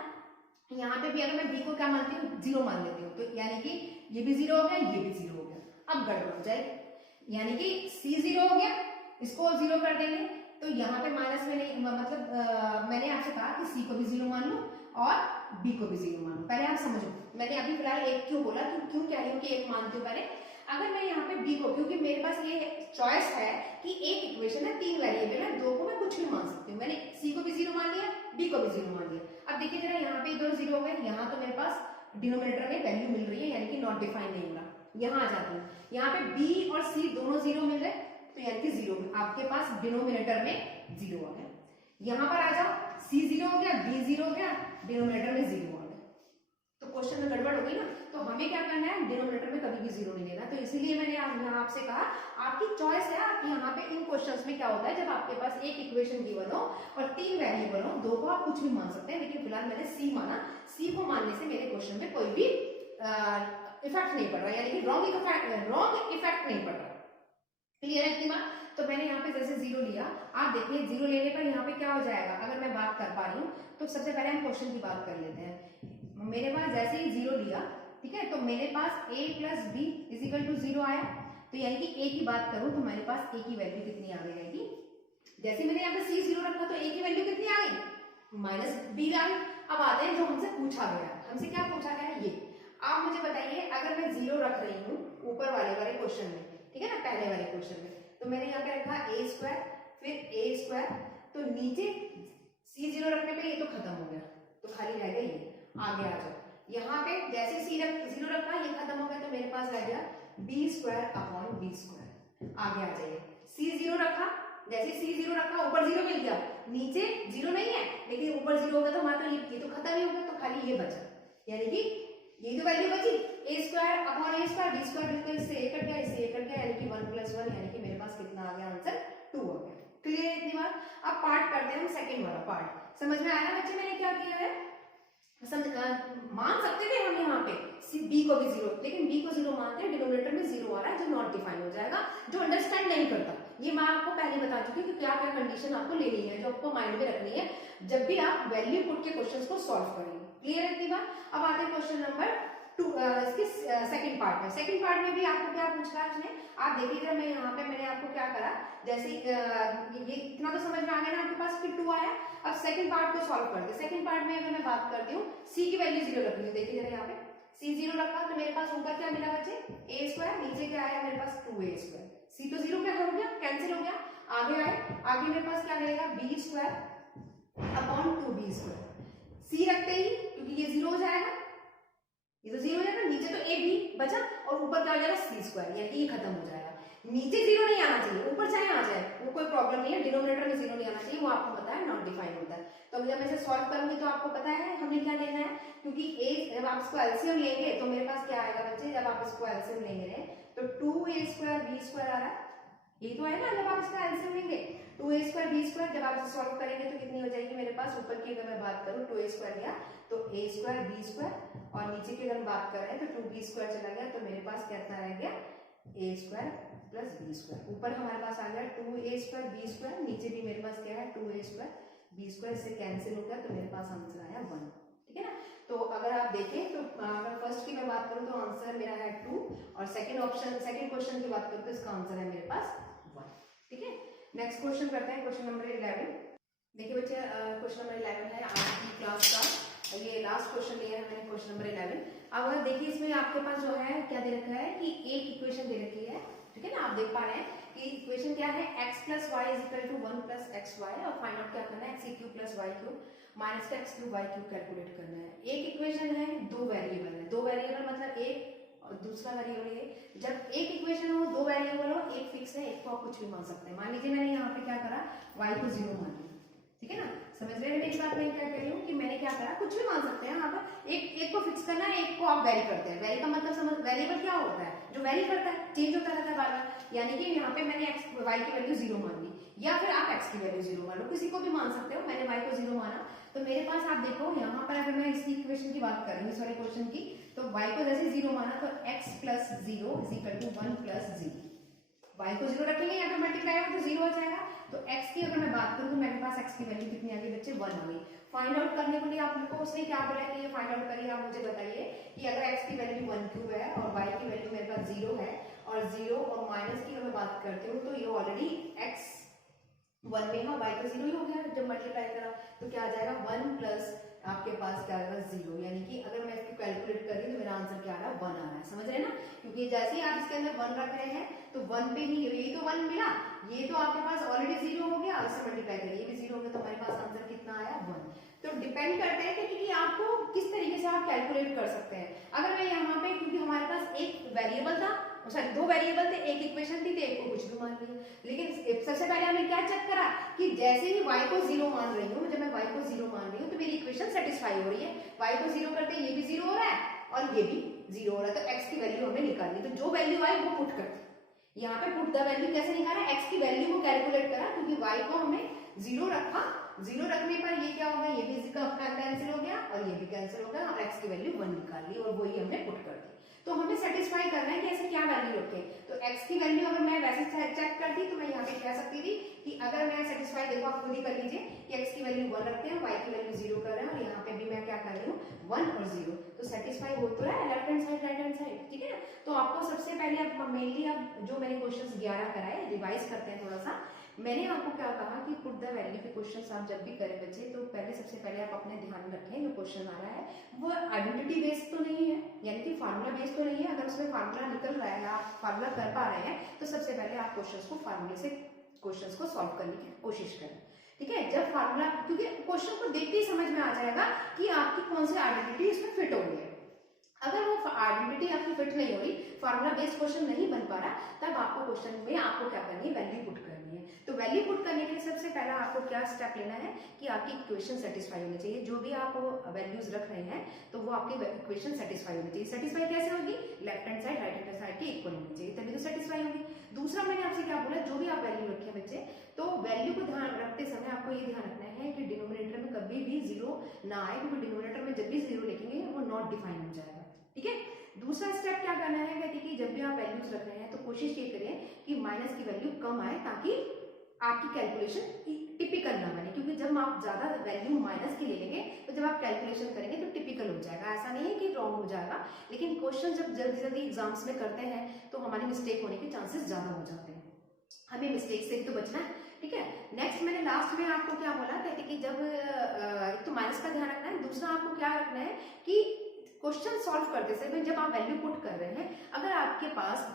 यहाँ पे भी अगर मैं B को क्या मानती हूँ 0 मान लेती हूँ, तो यानी कि ये भी 0 हो गया, ये भी 0 हो गया। अब गड़बड़ हो जाएगी, यानी कि C 0 हो गया, इसको 0 कर देंगे तो यहाँ पे माइनस में नहीं, मतलब मैंने आपसे कहा कि C को भी 0 मान लो और B को भी 0 मान लो। पहले आप समझो, मैंने अभी फिलहाल एक क्यों बोला, क्यों कह रही हूँ कि एक मानती हूँ पहले। अगर मैं यहाँ पे B को, क्योंकि मेरे पास ये चॉइस है कि एक इक्वेशन है, 3 वेरिएबल है, 2 को मैं कुछ भी मान सकती हूँ। मैंने C को भी 0 मान लिया, B को भी 0 मान लिया। अब देखिए जरा, यहाँ पे 2 0 हो गए, यहाँ तो मेरे पास डिनोमिनेटर में वैल्यू मिल रही है, यानी कि नॉट डिफाइंड नहीं होगा। यहाँ आ जाती हूँ, यहाँ पे B और C दोनों 0 मिल रहे, तो यानी कि 0 आपके पास डिनोमिनेटर में 0 आ गया। यहाँ पर आ जाओ, C 0 हो गया, B 0 हो गया, डिनोमिनेटर में 0 आ गया, तो क्वेश्चन में गड़बड़ हो गई ना। तो हमें क्या करना है, डिनोमिनेटर में कभी भी 0 नहीं लेना। तो इसीलिए मैंने यहाँ आपसे कहा आपकी चॉइस है, आप यहाँ पे इन क्वेश्चंस में क्या होता है, जब आपके पास एक इक्वेशन गिवन हो और 3 वेरिएबल हो, 2 को आप कुछ भी मान सकते हैं, लेकिन फिलहाल मैंने C माना। C को मानने से मेरे क्वेश्चन में कोई भी इफेक्ट नहीं पड़ रहा, यानी कि रॉन्ग इफेक्ट नहीं पड़ रहा। क्लियर है इतनी बात। तो मैंने यहाँ पे जैसे 0 लिया, आप देखिए 0 लेने पर यहाँ पे क्या हो जाएगा, अगर मैं बात कर पा रही हूँ तो सबसे पहले हम क्वेश्चन की बात कर लेते हैं। मेरे पास जैसे ही 0 लिया, ठीक है, तो मेरे पास a plus B is equal to 0 आया, तो यानी कि a की बात करूं तो मेरे पास a की वैल्यू कितनी आ गई, जैसे मैंने यहाँ पे C 0 रखा तो a की वैल्यू कितनी आ गई, माइनस b आ गई। अब आते हैं जो हमसे पूछा गया, हमसे क्या पूछा गया है, ये आप मुझे बताइए, अगर मैं 0 रख रही हूँ ऊपर वाले क्वेश्चन में, ठीक है ना, पहले वाले क्वेश्चन में, तो मैंने यहाँ पे रखा a स्क्वायर, फिर a स्क्वायर, तो नीचे C 0 रखने पे ये तो खत्म हो गया, तो खाली रह गया ये। आगे आ जाओ, यहाँ पे जैसे C 0 रखा, ये खत्म हो गया, तो मेरे पास रह गया b square upon b square. आगे आ जाइए, C 0 रखा, जैसे C 0 रखा, ऊपर 0 मिल गया, नीचे 0 नहीं है, लेकिन ऊपर 0 हो गया तो हमारा ये तो खत्म ही हो गया, तो खाली ये बचा, यानी कि ये तो वैल्यू बची a square upon a square, b square बिल्कुल इससे a कट गया, इससे a कट गया, यानी कि 1 + 1, यानी कि मेरे पास कितना आ गया आंसर, 2 आ गया। क्लियर है इतनी बात। अब पार्ट करते हैं हम सेकंड वाला पार्ट। समझ में आया बच्चे मैंने क्या किया है, मान सकते थे हम यहाँ पे b को भी 0, लेकिन b को 0 मानते हैं, डिनोमिनेटर में 0 आ रहा है जो नॉट डिफाइन हो जाएगा, जो अंडरस्टैंड नहीं करता। ये मैं आपको पहले बता चुकी हूँ कि क्या क्या कंडीशन आपको लेनी है, जो आपको माइंड में रखनी है जब भी आप वैल्यू पुट के क्वेश्चंस को सॉल्व करेंगे। क्लियर है इतनी बात। अब आते हैं क्वेश्चन नंबर 2, इसके सेकंड पार्ट में। सेकंड पार्ट में भी आपको क्या पूछ रहा है उसने, आप देखिए जरा, मैं यहाँ पे मैंने आपको क्या करा, जैसे ये इतना तो समझ में आ गया ना आपके पास, फिर 2 आया। अब सेकंड पार्ट को सॉल्व करते। सेकंड पार्ट में अगर मैं बात करती हूँ, c की वैल्यू 0 रखनी है, देखिए जरा यहाँ पे c 0 रखा, तो मेरे पास ऊपर क्या मिला बच्चे, a स्क्वायर, नीचे क्या आया मेरे पास 2a स्क्वायर, c तो 0 क्या हो गया, कैंसिल हो गया। आगे आए, आगे मेरे पास क्या रहेगा, b square upon 2b square, c रखते ही क्योंकि ये 0 हो जाएगा, ये तो 0 हो जाएगा, नीचे तो a b बचा और ऊपर क्या हो जाएगा c स्क्वायर, यानी कि ये खत्म हो जाएगा। नीचे 0 नहीं आना चाहिए, ऊपर चाहे आ जाए वो कोई प्रॉब्लम नहीं है, डिनोमिनेटर में 0 नहीं आना चाहिए, वो आपको पता है नॉट डिफाइन होता है। तो जब मैं इसे सॉल्व करूंगी तो आपको पता है हमें क्या लेना है, क्योंकि a जब आप इसको एलसीएम लेंगे तो मेरे पास क्या आएगा बच्चे, जब आप इसको एलसीएम लेंगे तो 2a स्क्वायर b स्क्वायर आ रहा है, ये तो है ना, जब आप इसका एलसीएम लेंगे 2a स्क्वायर b स्क्वायर, जब आप इसे सॉल्व करेंगे तो कितनी हो जाएगी मेरे पास, ऊपर की अगर मैं बात करूं 2a स्क्वायर लिया तो a स्क्वायर b स्क्वायर, और नीचे की अगर बात कर रहे हैं तो 2b स्क्वायर चला गया, तो मेरे पास कितना रह गया, a square plus b square. ऊपर हमारे पास आ गया 2a स्क्वायर b स्क्वायर, नीचे भी मेरे पास क्या है 2a स्क्वायर b स्क्वायर, इससे कैंसिल हो गया, तो मेरे पास आंसर आया 1। ठीक है ना। तो अगर आप देखें तो अगर फर्स्ट की मैं बात करूं तो आंसर मेरा है 2, और सेकंड क्वेश्चन की बात करूं तो इसका आंसर है मेरे पास 1। ठीक है, नेक्स्ट क्वेश्चन करते हैं, क्वेश्चन नंबर 11। देखिए बच्चे, क्वेश्चन नंबर 11 है आज की क्लास का। ये लास्ट क्वेश्चन लिया है मैंने, क्वेश्चन नंबर 11। अब अगर देखिए इसमें आपके पास जो है क्या दे रखा है कि एक इक्वेशन दे रखी है, ठीक है ना। आप देख पा रहे हैं कि इक्वेशन क्या है, x plus Y is equal to 1 plus X Y, और फाइंड आउट क्या करना है, X cube plus Y cube minus का X cube Y cube calculate करना है। एक इक्वेशन है, दो वेरिएबल है, दो वेरिएबल मतलब एक और दूसरा वेरिएबल है। जब एक इक्वेशन हो, दो वेरिएबल हो, एक फिक्स है, एक को आप कुछ भी मान सकते हैं। मान लीजिए मैंने यहाँ पे क्या करा, y को 0 मान लिया, ठीक है ना। समझ रहे हैं मेरी बात मैं क्या कह रही हूँ कि मैंने क्या करा, कुछ भी मान सकते हैं यहाँ पर। एक को फिक्स करना है, एक को आप वेरी करते हैं। वेरी का मतलब समझ, वेरिएबल क्या होता है, जो वेरी करता है, चेंज होता रहता है बार बार। यानी कि यहाँ पे मैंने एक्स वाई की वैल्यू 0 मान ली, या फिर आप एक्स की वैल्यू 0 मान लो, किसी को भी मान सकते हो। मैंने वाई को 0 माना, तो मेरे पास आप देखो यहाँ पर अगर मैं इसी इक्वेशन की बात कर रही हूँ, सॉरी क्वेश्चन की, तो y को जैसे 0 माना तो x plus 0 is equal to 1 plus 0। y को 0 रखेंगे, यहाँ पे मल्टीप्लाई होगा तो 0 हो जाएगा। तो x की अगर मैं बात करूँ तो मेरे पास x की वैल्यू कितनी आ गई बच्चे, 1 आ गई। फाइंड आउट करने के लिए आप लोग को उसने क्या बोला कि ये फाइंड आउट करिए, आप मुझे बताइए कि अगर x की वैल्यू 1 क्यूब है और y की वैल्यू मेरे पास 0 है, और 0 और माइनस की अगर बात करते हो तो ये ऑलरेडी x 1 में है, y तो 0 ही हो गया। जब मल्टीप्लाई करा तो क्या आ जाएगा, 1 प्लस आपके पास क्या आएगा 0। यानी कि अगर मैं इसको कैलकुलेट कर रही हूँ तो मेरा आंसर क्या आ रहा है, 1 आ रहा है। समझ रहे हैं ना, क्योंकि जैसे ही आप इसके अंदर 1 रख रहे हैं तो 1 पे ही ये तो 1 मिला, ये तो आपके पास ऑलरेडी 0 हो गया, उससे मल्टीप्लाई करिए, ये भी 0 हो गया, तो हमारे पास आंसर कितना आया, 1। तो डिपेंड करते हैं कि आपको किस तरीके से आप कैलकुलेट कर सकते हैं। अगर मैं यहाँ पे, क्योंकि हमारे पास एक वेरिएबल था, सॉरी दो वेरिएबल थे, एक इक्वेशन थी, तो एक को कुछ भी मान लिया। लेकिन सबसे पहले हमने क्या चेक करा कि जैसे ही y को 0 मान रही हूँ, जब मैं y को 0 मान रही हूँ तो मेरी इक्वेशन सेटिस्फाई हो रही है। y को 0 करते ये भी 0 हो रहा है और ये भी 0 हो रहा है, तो x की वैल्यू हमने निकालनी। तो जो वैल्यू आई वो पुट करते, यहाँ पे पुट द वैल्यू कैसे निकाला, x की वैल्यू को कैलकुलेट करा, क्योंकि y को हमने 0 रखा, 0 रखने पर ये क्या होगा, ये भी कैंसिल हो गया और ये भी कैंसिल हो गया, और x की वैल्यू 1 निकाल ली और वही हमने पुट कर दी। तो हमें सेटिस्फाई करना है कि ऐसे क्या वैल्यू रखें। तो x की वैल्यू अगर मैं वैसे चेक करती तो मैं यहाँ पे कह सकती थी कि अगर मैं सेटिस्फाई, देखो आप खुद ही कर लीजिए कि x की वैल्यू 1 रखते हैं, y की वैल्यू 0 कर रहे हैं, और यहाँ पे भी मैं क्या कर रही हूँ 1 और 0, तो सेटिस्फाई हो तो रहा है left hand side right hand side, ठीक है ना। तो आपको सबसे पहले अब मेनली अब जो मैंने क्वेश्चन 11 कराए, रिवाइज करते हैं थोड़ा सा। मैंने आपको क्या कहा कि पुट द वैल्यू के क्वेश्चंस आप जब भी करें बच्चे, तो पहले सबसे पहले आप अपने ध्यान रखें जो क्वेश्चन आ रहा है वो आइडेंटिटी बेस्ड तो नहीं है, यानी कि फार्मूला बेस्ड तो नहीं है। अगर उसमें फार्मूला निकल रहा है, आप फार्मूला कर पा रहे हैं, तो सबसे पहले आप क्वेश्चंस को फार्मूले से क्वेश्चंस को सॉल्व करने की कोशिश करें, ठीक है। जब फार्मूला, क्योंकि क्वेश्चन को देखते ही समझ में आ जाएगा कि आपकी कौन सी आइडेंटिटी इसमें फिट हो गई है। अगर वो आइडेंटिटी आपकी फिट नहीं हो रही, फार्मूला बेस्ड क्वेश्चन नहीं बन पा रहा, तब आपको क्वेश्चन में आपको क्या करनी है, वैल्यू पुट करनी है। तो वैल्यू पुट करने के लिए सबसे पहला आपको क्या स्टेप लेना है कि आपकी इक्वेशन सेटिस्फाई होनी चाहिए। जो भी आप वैल्यूज रख रहे हैं तो वो आपकी इक्वेशन सेटिस्फाई होनी चाहिए। सेटिस्फाई कैसे होगी, left hand side right hand side के इक्वल होनी चाहिए, तभी तो सेटिस्फाई होगी। दूसरा मैंने आपसे क्या बोला, जो भी आप वैल्यू रखे बच्चे, तो वैल्यू को ध्यान रखते समय आपको ये ध्यान रखना है कि डिनोमिनेटर में कभी भी 0 ना आए, क्योंकि डिनोमिनेटर में जब भी 0 लिखेंगे वो नॉट डिफाइन हो जाएगा, ठीक है। दूसरा स्टेप क्या करना है, कहते कि जब भी आप वैल्यूज रख रहे हैं तो कोशिश ये करें कि माइनस की वैल्यू कम आए, ताकि आपकी कैलकुलेशन टिपिकल ना बने। क्योंकि जब आप ज्यादा वैल्यू माइनस की ले लेंगे तो जब आप कैलकुलेशन करेंगे तो टिपिकल हो जाएगा। ऐसा नहीं है कि रॉन्ग हो जाएगा, लेकिन क्वेश्चन जब जल्दी जल्दी एग्जाम्स में करते हैं तो हमारी मिस्टेक होने के चांसेस ज्यादा हो जाते हैं। हमें मिस्टेक से ही तो बचना है, ठीक है। नेक्स्ट मैंने लास्ट में आपको क्या बोला, कहते कि जब एक तो माइनस का ध्यान रखना है, दूसरा आपको क्या रखना है कि क्वेश्चन सॉल्व करते समय जब आप वैल्यू पुट कर रहे हैं, अगर आपके पास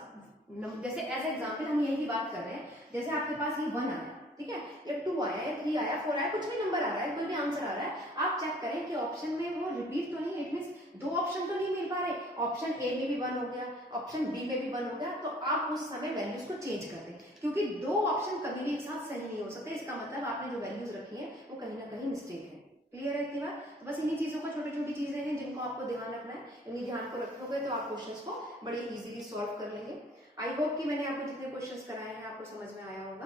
जैसे एज एग्जाम्पल हम यही बात कर रहे हैं, जैसे आपके पास ये 1 आया, ठीक है, या 2 आया या 3 आया 4 आया, कुछ भी नंबर आ रहा है, कोई भी आंसर आ रहा है, आप चेक करें कि ऑप्शन में वो रिपीट तो नहीं, इट मींस 2 ऑप्शन तो नहीं मिल पा रहे, ऑप्शन ए में भी 1 हो गया, ऑप्शन बी में भी 1 हो गया, तो आप उस समय वैल्यूज को चेंज कर दें, क्योंकि 2 ऑप्शन कभी भी एक साथ सही नहीं हो सकते। इसका मतलब आपने जो वैल्यूज रखी है वो कहीं ना कहीं मिस्टेक है। क्लियर है इतनी बात। तो बस इन्हीं चीजों का, छोटी छोटी चीजें हैं जिनको आपको ध्यान रखना है, इन्हीं ध्यान को रखोगे तो आप क्वेश्चंस को बड़े इजीली सॉल्व कर लेंगे। आई होप कि मैंने आपको जितने क्वेश्चंस कराए हैं आपको समझ में आया होगा।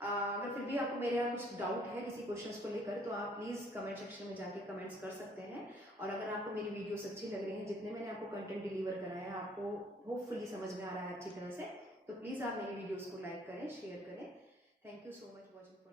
अगर फिर भी आपको मेरे यहाँ कुछ डाउट है किसी क्वेश्चंस को लेकर, तो आप प्लीज कमेंट सेक्शन में जाके कमेंट्स कर सकते हैं। और अगर आपको मेरी वीडियोस अच्छी लग रही हैं, जितने मैंने आपको कंटेंट डिलीवर कराया है आपको होपफुली समझ में आ रहा है अच्छी तरह से, तो प्लीज आप मेरी वीडियोस को लाइक करें, शेयर करें। Thank you so much watching.